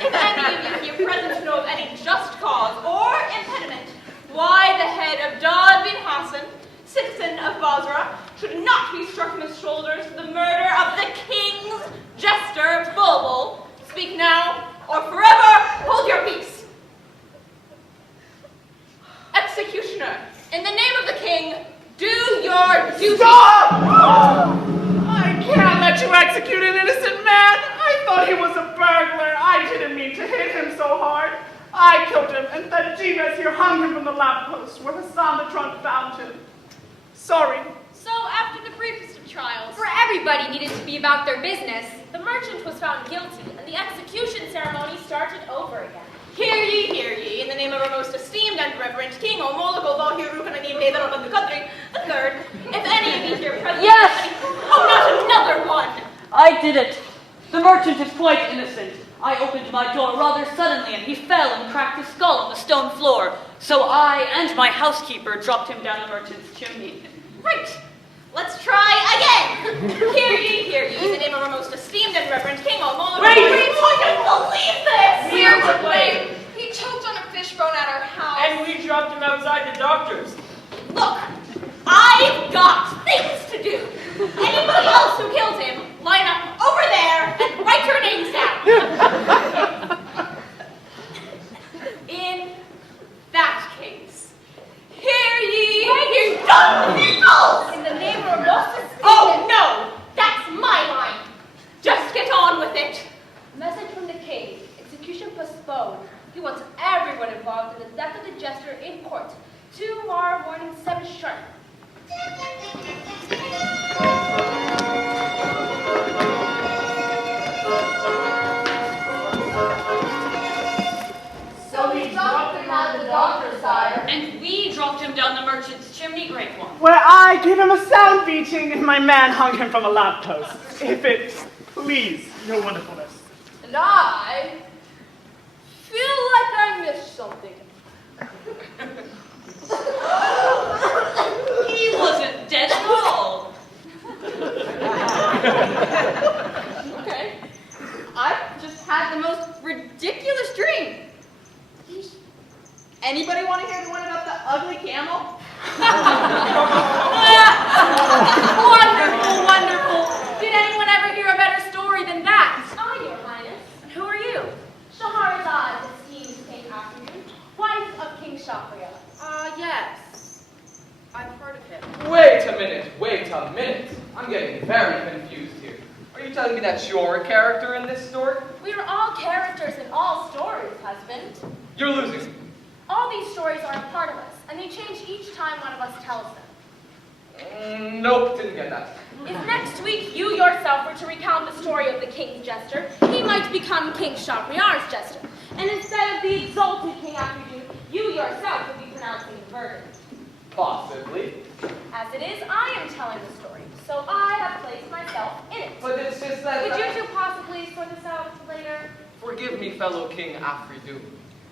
if any of you here present know of any just cause or impediment why the head of Dad bin Hassan, citizen of Basra, should not be struck in his shoulders for the murder of the king's jester Bulbul, speak now or forever hold your peace. Executioner, in the name of the king, do your duty. Stop! I can't let you execute an innocent man. I thought he was a burglar. I didn't mean to hit him so hard. I killed him, and then G-Mess here hung him from the lamppost where Hassan the drunk found him. Sorry. So after the briefest of trials, For everybody needed to be about their business. the merchant was found guilty, and the execution ceremony started over again. Hear ye, in the name of our most esteemed and reverend King Omolekogol Beber of the country, the third, if any of you here present... Yes! Oh, not another one! I did it. The merchant is quite innocent. I opened my door rather suddenly, and he fell and cracked his skull on the stone floor. So I and my housekeeper dropped him down the merchant's chimney. Right. Let's try again. Hear ye, in the name of our most esteemed and reverend King Omolekogol... Wait! I can't believe this! Here to blame. He choked on a fishbone at our house. And we dropped him outside the doctor's. Look, I've got things to do. Anybody else who killed him, line up over there and write your names down. In that case, hear ye, hear Nichols! In the name of Moses. Oh no, that's my line. Just get on with it. Message from the king. Execution postponed. He wants everyone involved in the death of the jester in court. Tomorrow morning, 7 sharp. where I gave him a sound beating and my man hung him from a lamppost. If it please your wonderfulness. And I feel like I missed something. He wasn't dead at all. Okay. I just had the most ridiculous dream. Anybody want to hear the one about the ugly camel? Wonderful, wonderful. Did anyone ever hear a better story than that? Ah, Your Highness. And who are you? Shahrazad, esteemed King Afternoon, wife of King Shahryar. Yes. I've heard of him. Wait a minute. I'm getting very confused here. Are you telling me that you're a character in this story? We are all characters in all stories, husband. You're losing. All these stories are a part of us, and they change each time one of us tells them. Nope, didn't get that. If next week you yourself were to recount the story of the king's jester, he might become King Shahryar's jester. And instead of the exalted King Afternoon, you yourself would be pronouncing the verdict. Possibly. As it is, I am telling the story, so I have placed myself in it. But it's just that... Would you two possibly sort this out later? Forgive me, fellow King Afridu.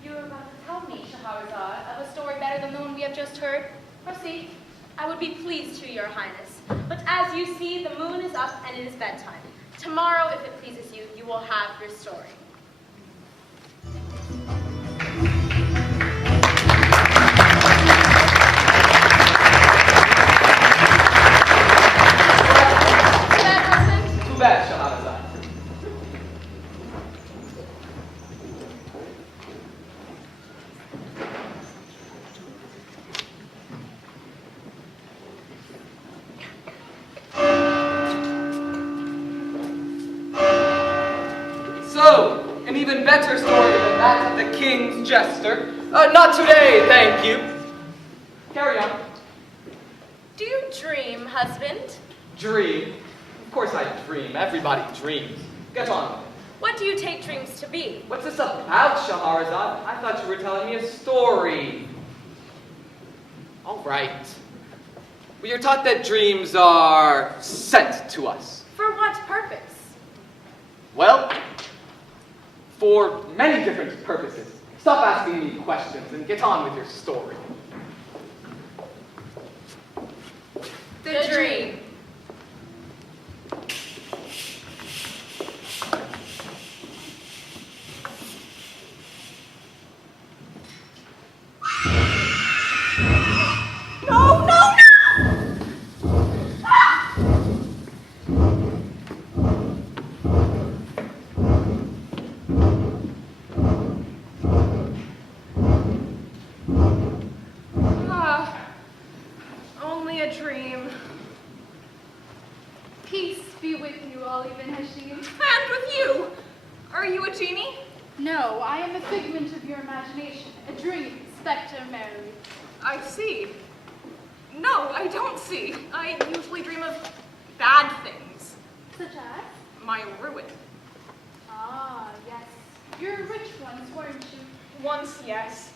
You were about to tell me, Shahrazad, of a story better than the one we have just heard. Proceed. I would be pleased to, Your Highness. But as you see, the moon is up and it is bedtime. Tomorrow, if it pleases you, you will have your story. Too bad, Shahrazad. So, an even better story than that of the king's jester. Not today, thank you. Carry on. Do you dream, husband? Dream? Of course I dream. Everybody dreams. Get on. What do you take dreams to be? What's this about, Shahrazad? I thought you were telling me a story. All right. Well, you're taught that dreams are sent to us. For what purpose? Well, for many different purposes. Stop asking me questions and get on with your story. The dream. No, no, no! Only a dream. Peace be with you, Olive and Hashim. And with you. Are you a genie? No, I am a figment of your imagination, a dream, spectre Mary. I see. No, I don't see. I usually dream of bad things. Such as? My ruin. Ah, yes. You're rich once, weren't you? Once, yes.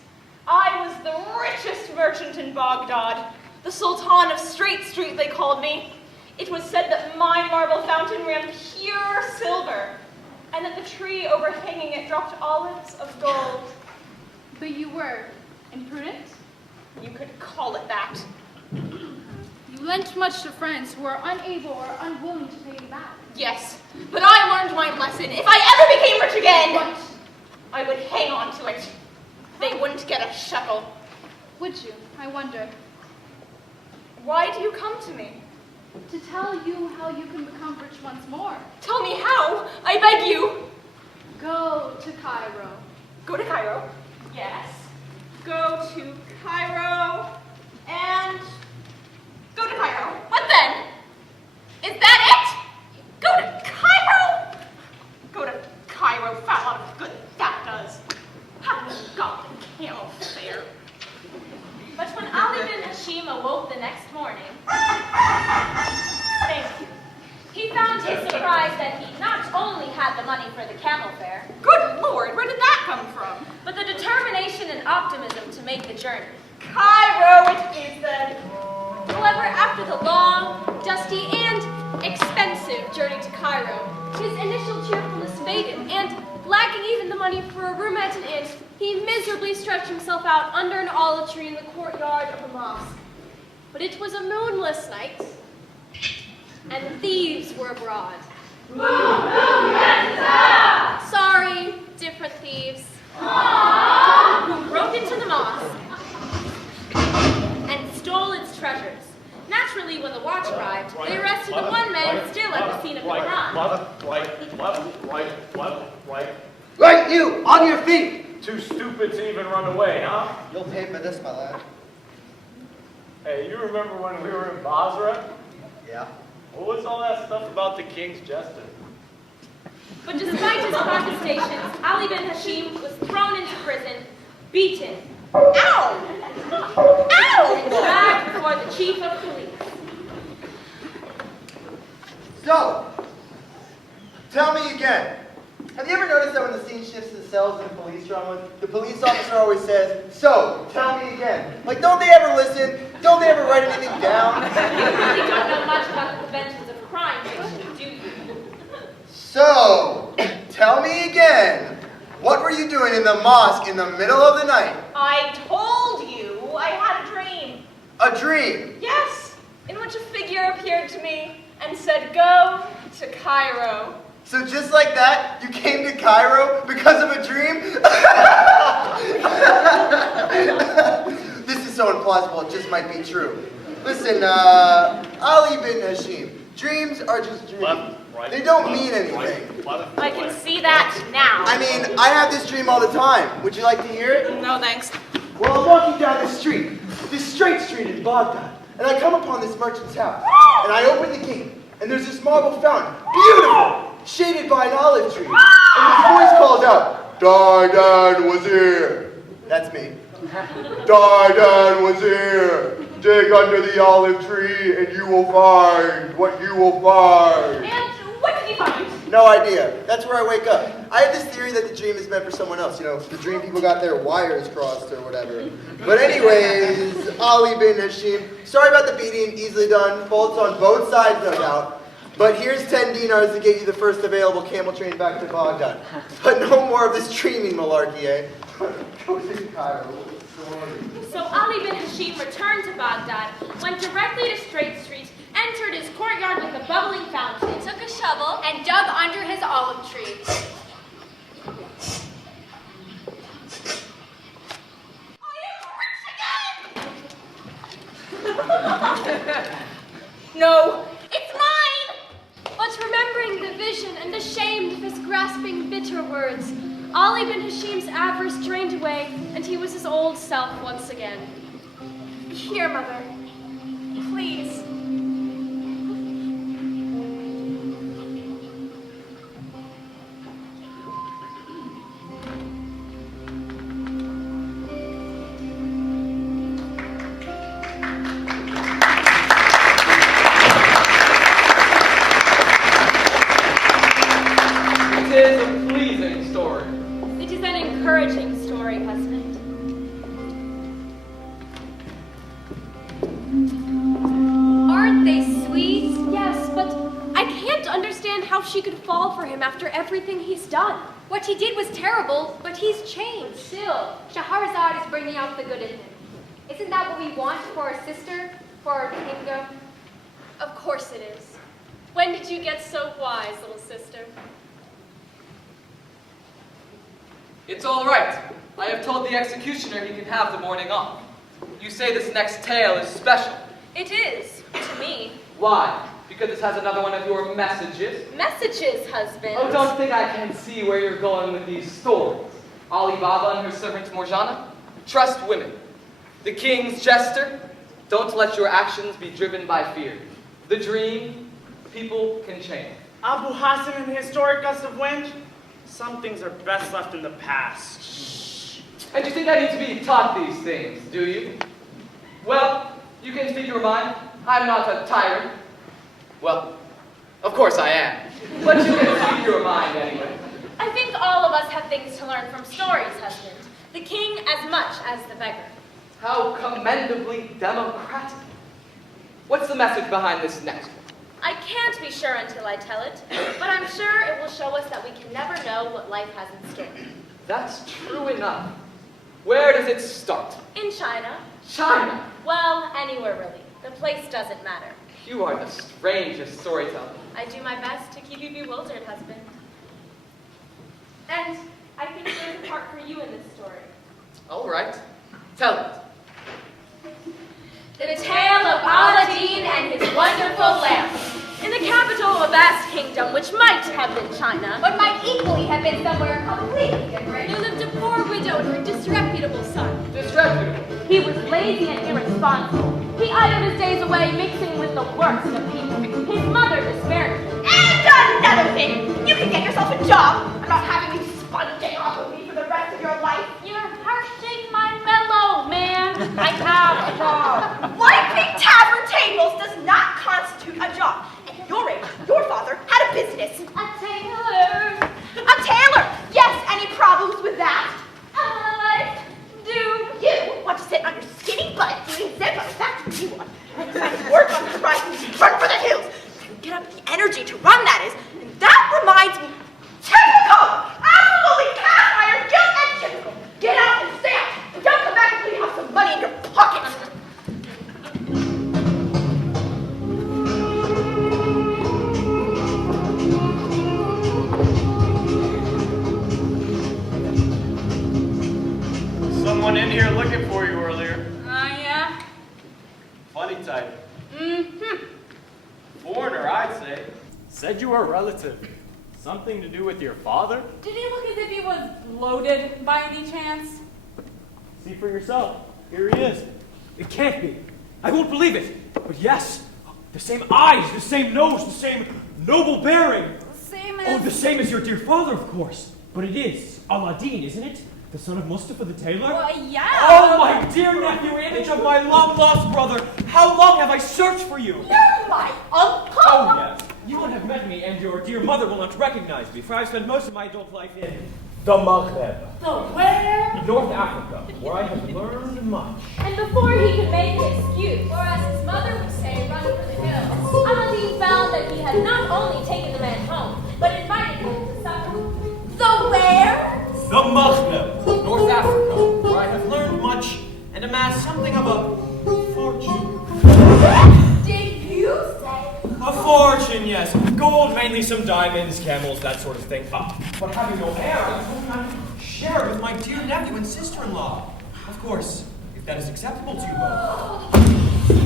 I was the richest merchant in Baghdad. The Sultan of Straight Street, they called me. It was said that my marble fountain ran pure silver, and that the tree overhanging it dropped olives of gold. But you were imprudent? You could call it that. You lent much to friends who are unable or unwilling to pay you back. Yes, but I learned my lesson. If I ever became rich again, What? I would hang on to it. They wouldn't get a shekel. Would you? I wonder. Why do you come to me? To tell you how you can become rich once more. Tell me how, I beg you. Go to Cairo. Go to Cairo? Yes. Go to Cairo and go to Cairo. What then? Is that it? Go to Cairo? Go to Cairo, foul lot of good that does. Having a goblin camel fair. But when Ali bin Hashim awoke the next morning, Thank you. he found his surprise that he not only had the money for the camel fare, Good Lord, where did that come from? but the determination and optimism to make the journey. Cairo it is then. However, after the long, dusty, and expensive journey to Cairo, his initial cheerfulness faded, and lacking even the money for a room at an inn, he miserably stretched himself out under an olive tree in the courtyard of the mosque. But it was a moonless night, and thieves were abroad. Sorry, different thieves. Who broke into the mosque and stole its treasures. Naturally, when the watch arrived, they arrested the one man still at the scene of the crime. Right, you! On your feet! Too stupid to even run away, huh? You'll pay for this, my lad. Hey, you remember when we were in Basra? Yeah. What was all that stuff about the king's jester? But despite his protestations, Ali bin Hashim was thrown into prison, beaten, and dragged before the chief of police. So, tell me again. Have you ever noticed that when the scene shifts to cells in police dramas, the police officer always says, "So, tell me again." Like, don't they ever listen? Don't they ever write anything down? You really don't know much about the preventions of crime fiction, do you? So, tell me again. What were you doing in the mosque in the middle of the night? I told you I had a dream. A dream? Yes, in which a figure appeared to me and said, "Go to Cairo." So just like that, you came to Cairo because of a dream? This is so implausible, it just might be true. Listen, Ali bin Hashim, dreams are just dreams. Left, right, They don't left, mean anything. right, I can see that now. I mean, I have this dream all the time. Would you like to hear it? No, thanks. Well, I'm walking down this street, this straight street in Baghdad, and I come upon this merchant's house, and I open the gate, and there's this marble fountain, beautiful, shaded by an olive tree, and this voice calls out, "Didan Wazir." That's me. "Didan Wazir, dig under the olive tree, and you will find what you will find." And what did you find? No idea. That's where I wake up. I have this theory that the dream is meant for someone else. You know, the dream people got their wires crossed or whatever. But anyways, Ali bin Hashim, sorry about the beating, easily done. Faults on both sides, no doubt. But here's 10 dinars to get you the first available camel train back to Baghdad. But no more of this dreaming malarkey, eh? Go to Cairo. So Ali bin Hashim returned to Baghdad, went directly to Straight Street, entered his courtyard with a bubbling fountain, took a shovel, and dug under his olive tree. No, it's mine! But remembering the vision and ashamed of his grasping bitter words, Ali bin Hashim's avarice drained away, and he was his old self once again. Here, Mother. Please. It is a pleasing story. It is an encouraging story, husband. Aren't they sweet? Yes, but I can't understand how she could fall for him after everything he's done. What he did was terrible, but he's changed. Still, Shahrazad is bringing out the good in him. Isn't that what we want for our sister, for our kingdom? of course it is. When did you get so wise, little sister? It's all right. I have told the executioner he can have the morning off. You say this next tale is special. It is, to me. Why? Because this has another one of your messages? Messages, husband. Oh, don't think I can see where you're going with these stories. Alibaba and her servant Marjana? Trust women. The king's jester? Don't let your actions be driven by fear. The dream, people can change. Abu Hassan and the historic gust of wind? Some things are best left in the past. Shh. And you think I need to be taught these things, do you? Well, you can speak your mind. I'm not a tyrant. Well, of course I am. But you can speak your mind anyway. I think all of us have things to learn from stories, husband. The king as much as the beggar. How commendably democratic. What's the message behind this next one? I can't be sure until I tell it, but I'm sure it will show us that we can never know what life has in store. That's true enough. Where does it start? In China. China? Well, anywhere really. The place doesn't matter. You are the strangest storyteller. I do my best to keep you bewildered, husband. And I think there's a part for you in this story. All right. Tell it. The tale of Aladdin and his wonderful lamp. In the capital of a vast kingdom, which might have been China, But might equally have been somewhere completely different. There lived a poor widow and her disreputable son. Disreputable. he was lazy and irresponsible. He idled his days away mixing with the worst of people. His mother despaired of him. And another thing, you can get yourself a job. I'm not having you sponging off of me for the rest of your life. You're harshing my mellow, man. I have a job. Wiping tavern tables does not constitute a job. At your age, your father had a business. A tailor. A tailor. Yes, any problems with that? I do. You want to sit on your skinny butt doing zippos. That's what you want. Besides work on the horizons and run for the hills. You get up the energy to run, that is. And that reminds me. Typical! Absolutely cast iron guilt and typical. Get out and stay out. And don't come back until you have some money in your pocket. Someone in here looking for you earlier. Yeah. Funny type. Mm-hmm. Foreigner, I'd say. Said you were a relative. Something to do with your father? Did he look as if he was loaded by any chance? See for yourself. Here he is. It can't be. I won't believe it. But yes, the same eyes, the same nose, the same noble bearing. Same Oh, as... the same as your dear father, of course. But it is Aladdin, isn't it? The son of Mustafa the tailor? Well, yeah. Oh, my dear nephew, image of my long-lost brother. How long have I searched for you? You're my uncle. Oh, yes. You won't have met me, and your dear mother will not recognize me, for I've spent most of my adult life in the Maghreb. The where? North Africa, where I have learned much. And before he could make an excuse, or as his mother would say, run for the hills, Aladdin found that he had not only taken the man home, but invited him to supper. The where? The Maghreb, North Africa, where I have learned much and amassed something of a fortune. Did you say? A fortune, yes. Gold, mainly some diamonds, camels, that sort of thing. But having no heir, I told him I would share it with my dear nephew and sister-in-law. Of course, if that is acceptable to you both.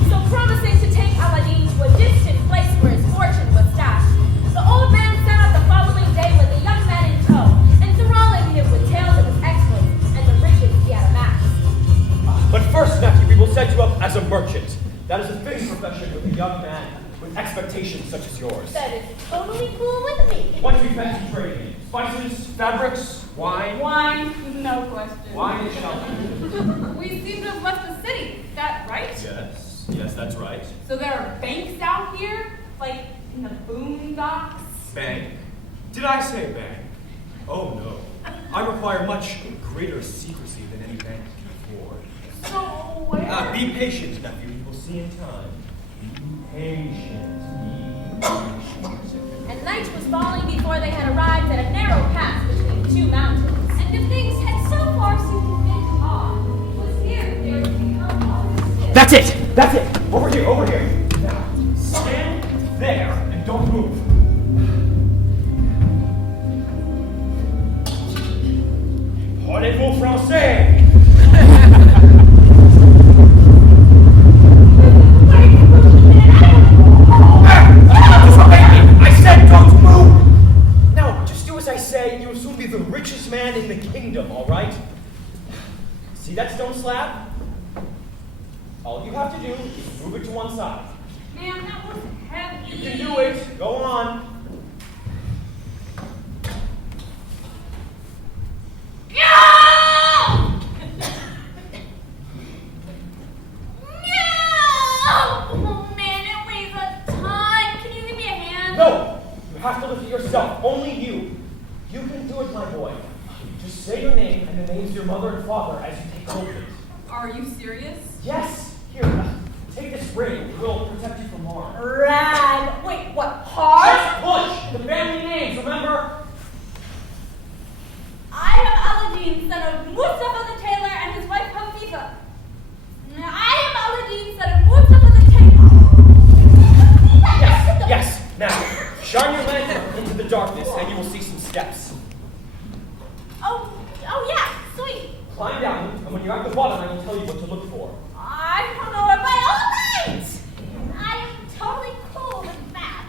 So promising to take Aladdin to a distant place where his fortune was stashed, the old man set out the following day with the young man in tow, enthralling him with tales of his exploits and the riches he had amassed. But first, nephew, we will set you up as a merchant. That is a fitting profession with a young man with expectations such as yours. That is totally cool with me. What do you fancy trading? Spices, fabrics, wine? Wine, no question. Wine it shall be. We seem to have left the city, is that right? Yes, that's right. So there are banks out here? Like in the boondocks? Bank? Did I say bank? Oh no. I require much greater secrecy than any bank can afford. So where? Be patient, nephew. You will see in time. Be patient. And night was falling before they had arrived at a narrow pass between two mountains. And if things had so far seemed a bit odd, it was here they would become odd. That's it! That's it! Over here, over here! Now, stand there and don't move. Parlez-vous français? I said don't move! Now, just do as I say, you will soon be the richest man in the kingdom, all right? See that stone slab? All you have to do is move it to one side. Man, that was heavy. You can do it. Go on. Oh man, it weighs a ton. Can you give me a hand? No! You have to lift it yourself. Only you. You can do it, my boy. Just say your name and the names of your mother and father as you take hold of it. Are you serious? Yes! Here, take this ring. It will protect Climb down, and when you're at the bottom, I will tell you what to look for. I don't know if I all night. I am totally cool with that.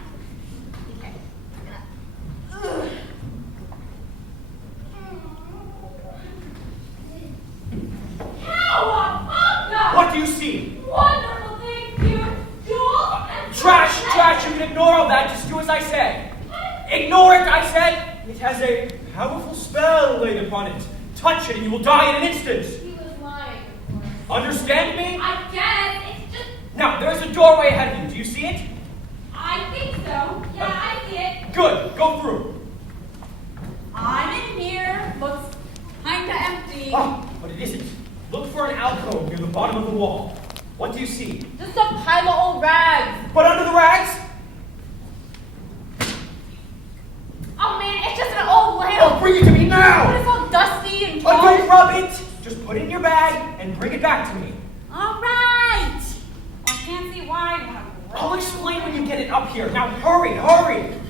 Okay. Ugh. What do you see? Wonderful things here. Jewels and Trash! You can ignore all that. Just do as I say. Ignore it, I said. It has a powerful spell laid upon it. Touch it and you will die in an instant. He was lying. Understand me? I guess it's just. Now, there's a doorway ahead of you. Do you see it? I think so. Yeah, I see it. Good. Go through. I'm in here. Looks kinda empty. Ah, but it isn't. Look for an alcove near the bottom of the wall. What do you see? Just a pile of old rags. But under the rags? Oh man, it's just an old lamp. Oh, bring it to me now! It's all dusty and Oh, torn. don't rub it! Just put it in your bag and bring it back to me. All right. I can't see why. I'll explain when you get it up here. Now hurry!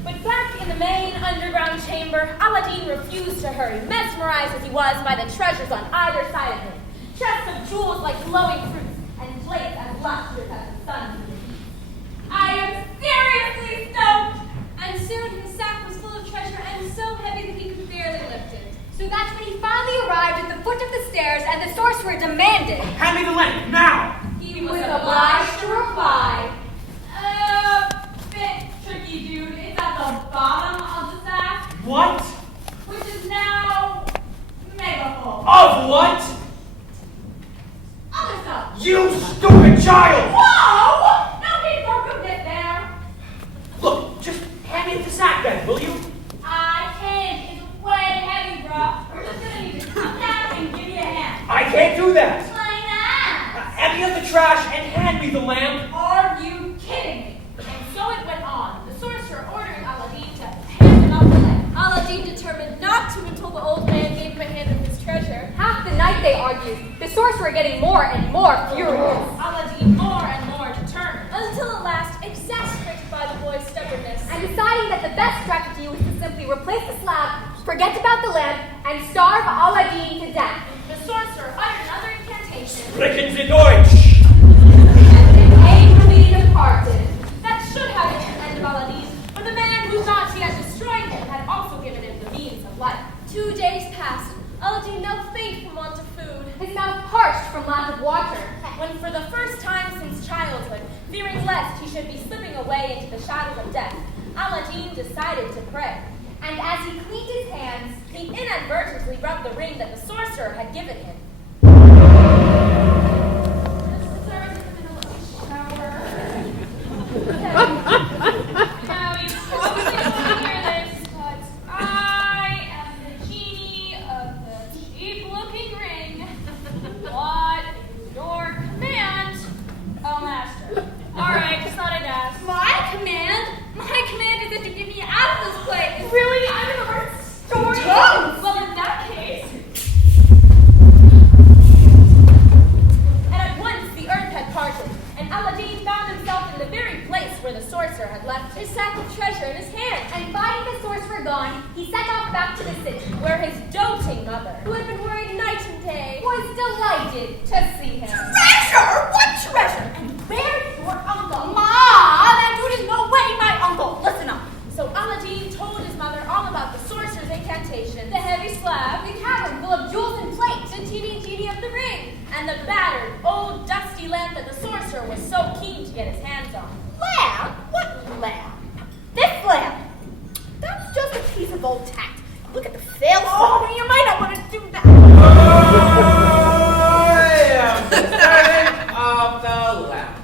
But back in the main underground chamber, Aladdin refused to hurry, mesmerized as he was by the treasures on either side of him. Chests of jewels like glowing fruits, and plates as lustrous as the sun. I am seriously stoked. And soon his sack was full of treasure and so heavy that he could barely lift it. So that's when he finally arrived at the foot of the stairs and the sorcerer demanded. Hand me the lamp, now! He was obliged to reply. Bit tricky, dude. It's at the bottom of the sack, What? which is now mega full. Of what? Other stuff. You stupid child! Whoa! No need for rudeness there. Look, just hand me the sack then, will you? I can't. It's way heavy, bruh. We're just gonna need to come down and give you a hand. I can't do that. Why not? Empty out the trash and hand me the lamp. Are you kidding me? And so it went on, the sorcerer ordering Aladdin to hand him up the lamp. Aladdin determined not to until the old man gave him a hand of his treasure. Half the night they argued, the sorcerer getting more and more furious. Aladdin more and more determined. Until at last, exasperated by the boy's stubbornness, And deciding that the best strategy was to simply replace the slab, forget about the lamp, and starve Aladdin to death. The sorcerer uttered another incantation Sprechen Sie Deutsch! and angrily departed. that should have been the end of Aladdin, but the man who thought he had destroyed him had also given him the means of life. 2 days passed. Aladdin now faint from want of food. His mouth parched from lack of water. When for the first time since childhood, fearing lest he should be slipping away into the shadows of death, Aladdin decided to pray. And as he cleaned his hands, He inadvertently rubbed the ring that the sorcerer had given him. Now you probably don't hear this, but I am the genie of the cheap-looking ring. What is your command, oh master? All right, just thought I'd ask. My command? My command is to get me out of this place. Really? I'm gonna heard stories. Well, in that case. And at once the earth had parted, and Aladdin found himself in the very place where the sorcerer had left his sack of treasure in his hand, and finding the sorcerer gone, he set off back to the city, where his doting mother, who had been worried night and day, was delighted to see him. Treasure? What treasure? And where's your uncle? Ma, that dude is no way my uncle. Listen up. So Aladdin told his mother all about the sorcerer's incantation, the heavy slab, the cavern full of jewels and plates, the teeny genie of the ring, and the battered, old, dusty lamp that the sorcerer was so keen to get his hands on. Lamp? What lamp? This lamp. That's just a piece of old tack. Look at the fail. Oh, you might not want to do that. I am the servant of the lamp.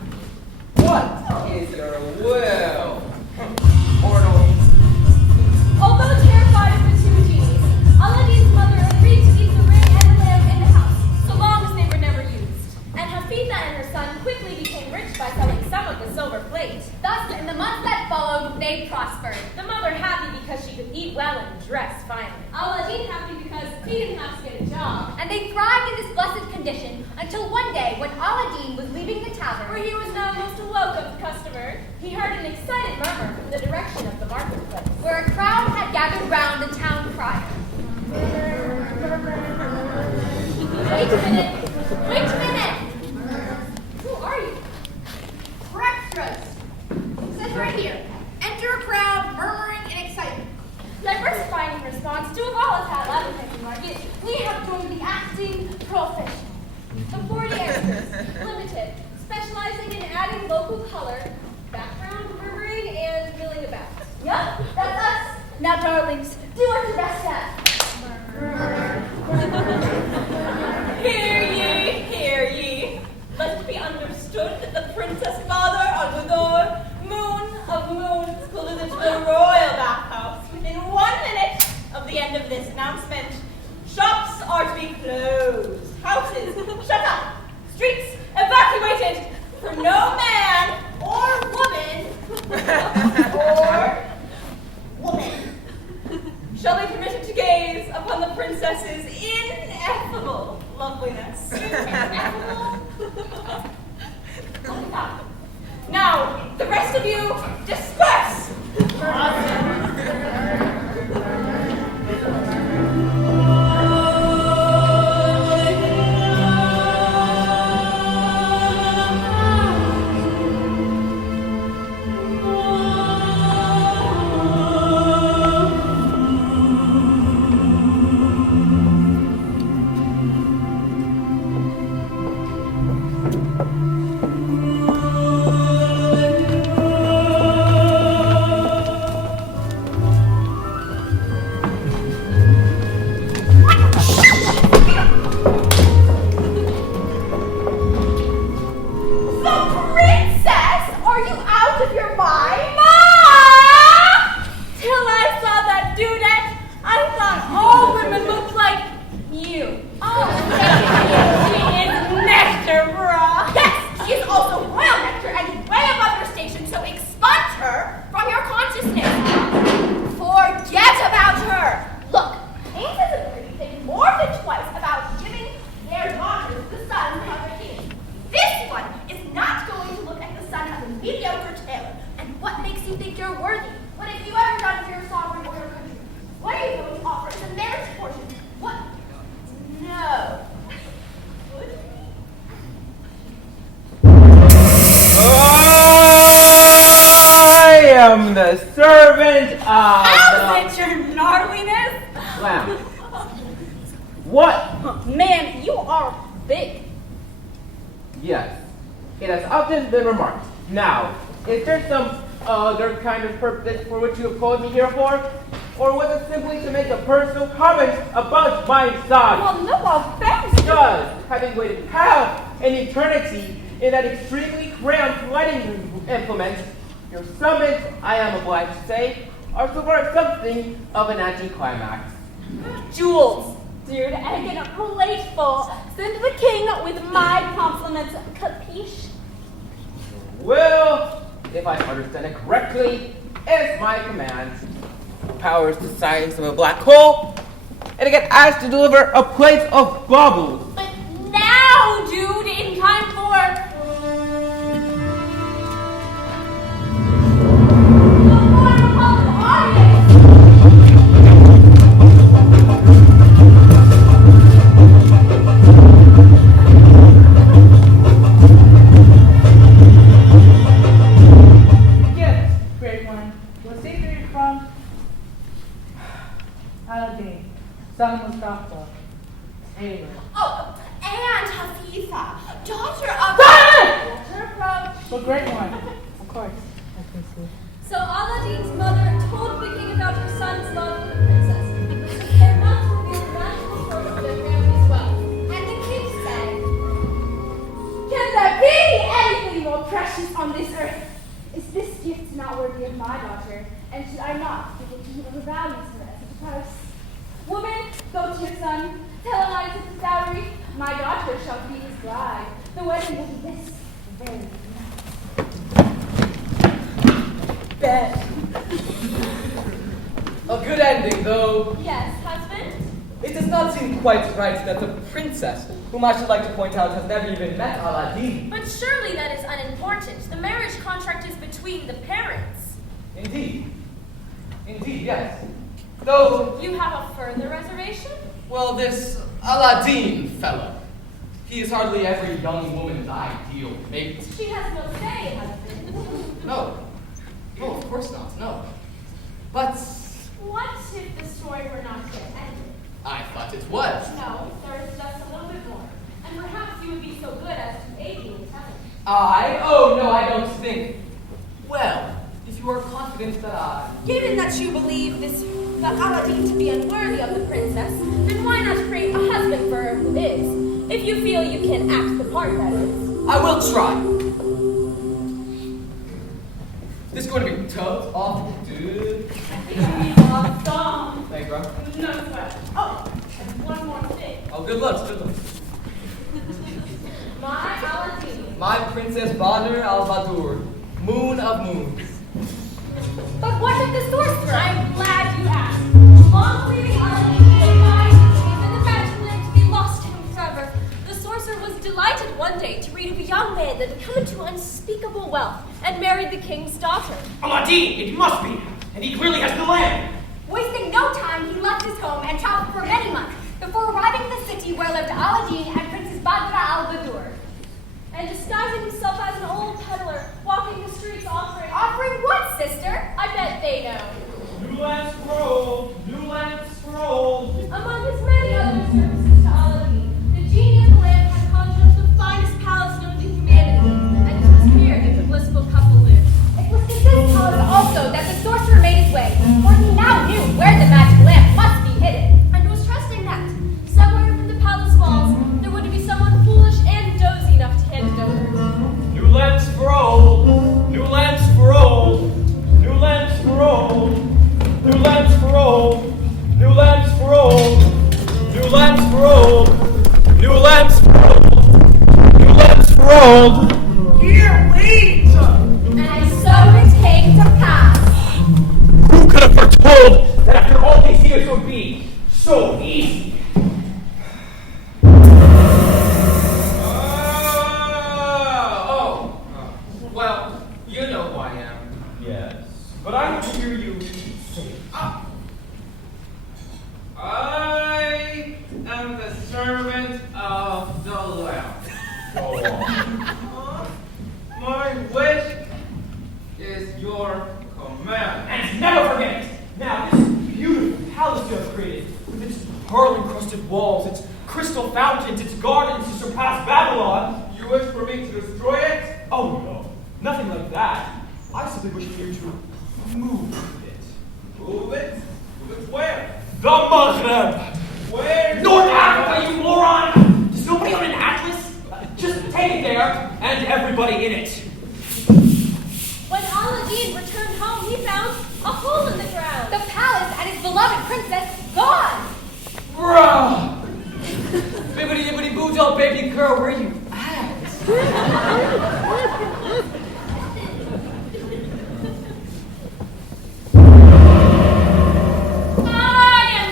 What is your will? Mortal. Although terrified of the two genies, Aladdin's mother agreed to keep the ring and the lamp in the house, so long as they were never used. And Hafida and her son quickly became rich by selling some of the silver plate. Thus, in the months that followed, they prospered. The mother happy because she could eat well and dress finely. Aladdin happy because he didn't have to get a job. And they thrived in this blessed condition until one day when Aladdin was leaving the tavern, Where he was now most a welcome customer, he heard an excited murmur from the direction of the marketplace. where a crowd had gathered round the town crier. Wait a minute! Who are you? Extras. Says right here. Enter a crowd murmuring in excitement. Diversifying in response to a volatile advertising market, we have joined the acting profession. The 40 Actors Limited, specializing in adding local color, background, murmuring, and milling about. Yup, that's us. Now, darlings, do what you're best at. Hear ye. Let it be understood that the Princess Mother of the Door, Moon of Moons, will visit the royal bathhouse within 1 minute of the end of this announcement. Shops are to be closed, houses shut up, streets evacuated, for no man or woman shall be permitted to gaze upon the princess's ineffable loveliness. Now, the rest of you, disperse! The servant of How's it, your gnarliness? Wow. What? Man, you are big. Yes, it has often been remarked. Now, is there some other kind of purpose for which you have called me here for? Or was it simply to make a personal comment about my size? Well, no offense. Because, having waited half an eternity in that extremely cramped lighting implement, your summons, I am obliged to say, are so far something of an anticlimax. Jules, dude, and get a plateful. Send the king with my compliments, capiche? Well, if I understand it correctly, it's my command. Powers the size of a black hole, and I get asked to deliver a plate of bubbles. But now, dude, in time for... Mustafa, Taylor. Oh, and Hafifa, daughter of... The great one. Of course, I can see. So Aladdin's mother told the king about her son's love for the princess, but cared not to reveal the magical source of their family's wealth. And the king said, Can there be anything more precious on this earth? Is this gift not worthy of my daughter? And should I not give it to whoever values her as such a price? Woman, go to your son. Tell him I took his dowry. My daughter shall be his bride. The wedding will be this very night. Bet. A good ending, though. yes, husband? It does not seem quite right that the princess, whom I should like to point out has never even met Aladdin. But surely that is unimportant. The marriage contract is between the parents. Indeed. Indeed, yes. Though, You have a further reservation? well, this Aladdin fellow. He is hardly every young woman's ideal mate. She has no say, husband. No. No, of course not, no. But What if the story were not yet ended? I thought it was. No, there is just a little bit more. And perhaps you would be so good as to aid me in telling. Oh no, I don't think. Well, if you are confident that Given that you believe the Aladdin to be unworthy of the princess, then why not create a husband for her who is? If you feel you can act the part, that is. I will try. This is going to be tough off, dude. Awesome. Thanks, bro. No sweat. Oh, and one more thing. Oh, good looks, good looks. My Aladdin. My Princess Badr al-Badur, Moon of Moons. But what of the sorcerer? I'm glad you asked. Long leaving Aladdin goodbye, and the magic lamp to be lost to him forever. The sorcerer was delighted one day to read of a young man that had come into unspeakable wealth and married the king's daughter. Aladdin, it must be! And he clearly has the lamp! Wasting no time, he left his home and traveled for many months before arriving in the city where lived Aladdin and Princess Badr al-Badur. And disguising himself as an old peddler, walking the streets offering... Offering what, sister? I bet they know. New lamp scroll! New lamp scroll! Among his many other services to Aladdin, the genie of the lamp had conjured up the finest palace known to humanity, and it was here that the blissful couple lived. It was to this palace also that the sorcerer made his way, for he now knew where the magic lamp must be hidden. And was trusting that, somewhere within the palace walls, there would be someone foolish and dozy enough to hand it over. New lamp scroll! New lamp scroll! New lamp scroll! New lamp scroll! New lamp scroll! New lamp scroll! New lamp scroll! New lamp scroll! Here, wait! And so it came to pass. Who could have foretold that after all these years it would be so easy? Well, you know who I am. Yes, but I want to hear you say it. I am the servant of the lamp. Go on. My wish is your command. And never forget it! Now, this beautiful palace you have created, with its pearl-encrusted walls, its crystal fountains, its gardens to surpass Babylon. You wish for me to destroy it? Oh no, nothing like that. I simply wish for you to move it. Move it? Move it where? The Maghreb! Where? North Africa, you moron! Does nobody own an atlas? Just take it there, and everybody in it. When Aladdin returned home, he found a hole in the ground. The palace and his beloved princess gone. Bruh! Bibbidi dibbidi boo doll baby girl, where you at?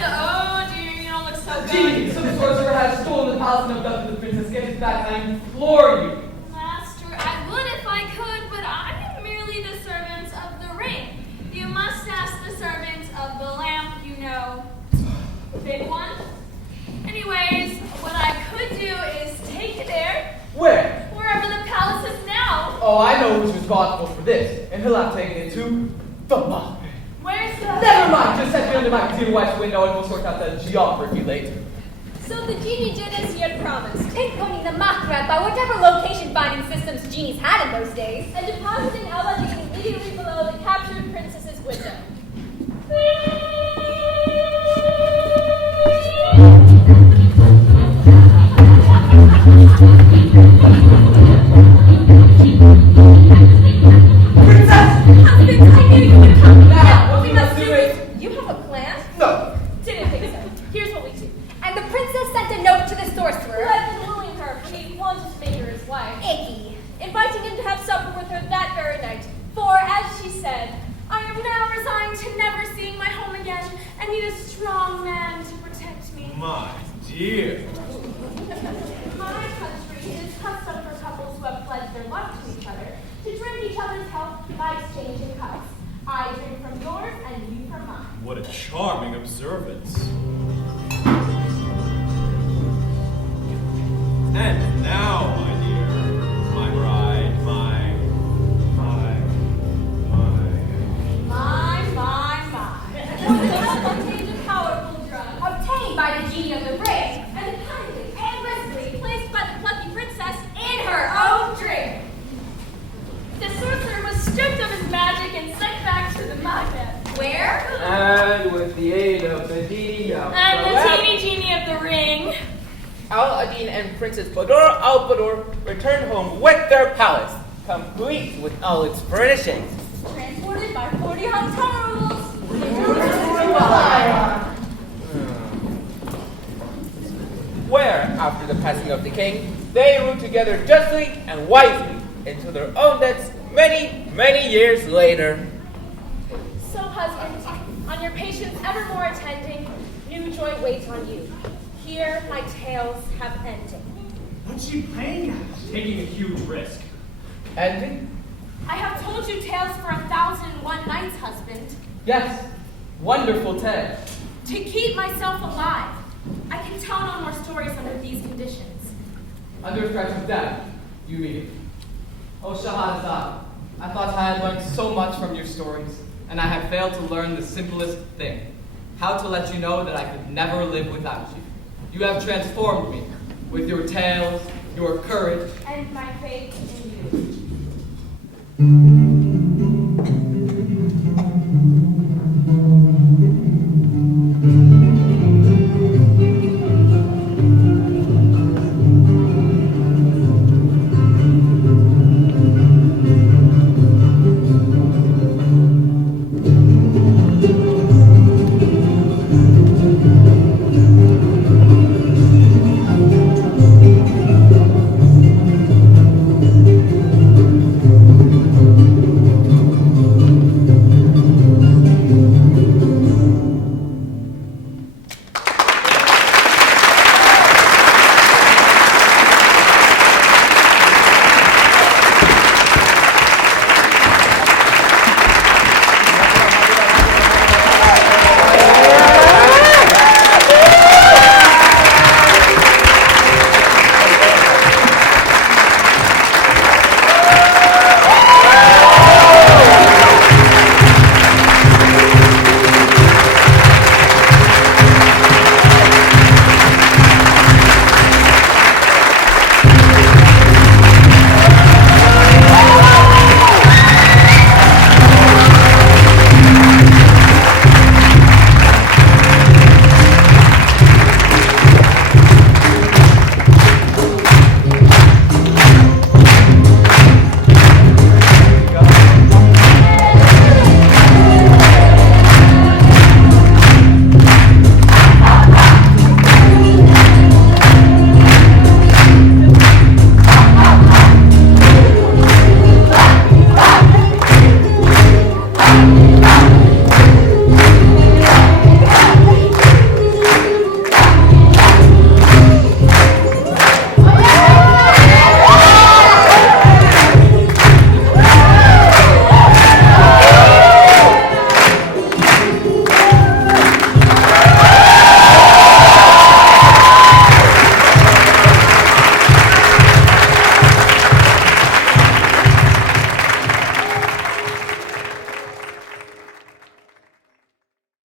Oh dear, you don't look so good. Genie, some sorcerer has stolen the palace and abducted the princess. Get it back, I implore you. Master, I would if I could, but I am merely the servant of the ring. You must ask the servant of the lamp, you know. The big one. Anyways, what I could do is take you there, Where? wherever the palace is now. Oh, I know who's responsible for this, and he'll have taken it to the Maghreb. Where's the... Never mind, just set me under my dear wife's window and we'll sort out the geography later. So the genie did as he had promised, Pinpointing the Maghreb by whatever location finding systems genies had in those days. and depositing Aladdin immediately below the captured princess's window. Husband, I knew you would come. Now, what We we must must do do it. is... You have a plan? No. Didn't think so. Here's what we do. And the princess sent a note to the sorcerer. Who had been wooing her, for he wanted to make her his wife. Icky. Inviting him to have supper with her that very night. For, as she said, I am now resigned to never seeing my home again, and need a strong man to protect me. My dear. My country is custom for couples who have pledged their love to each other to drink each other's health by exchanging cups. I drink from yours and you from mine. What a charming observance. And genie of the ring, and cunningly and briskly placed by the plucky princess in her own drink. The sorcerer was stripped of his magic and sent back to the magnet. Where? And with the aid of the genie of And the the lamp, teeny genie of the ring. Al-Adin and Princess Bador al-Bador returned home with their palace, complete with all its furnishings. Transported by 40 hung tunnels. Where, after the passing of the king, they ruled together justly and wisely into their own debts many, many years later. So, husband, on your patience evermore attending, new joy waits on you. Here my tales have ended. What's she playing at? Taking a huge risk. Ending? I have told you tales for 1,001 nights, husband. Yes, wonderful tale. To keep myself alive. I can tell no more stories under these conditions. Under threat of death, you mean? Oh, Shahrazad, I thought I had learned so much from your stories, and I had failed to learn the simplest thing, how to let you know that I could never live without you. You have transformed me with your tales, your courage, And my faith in you.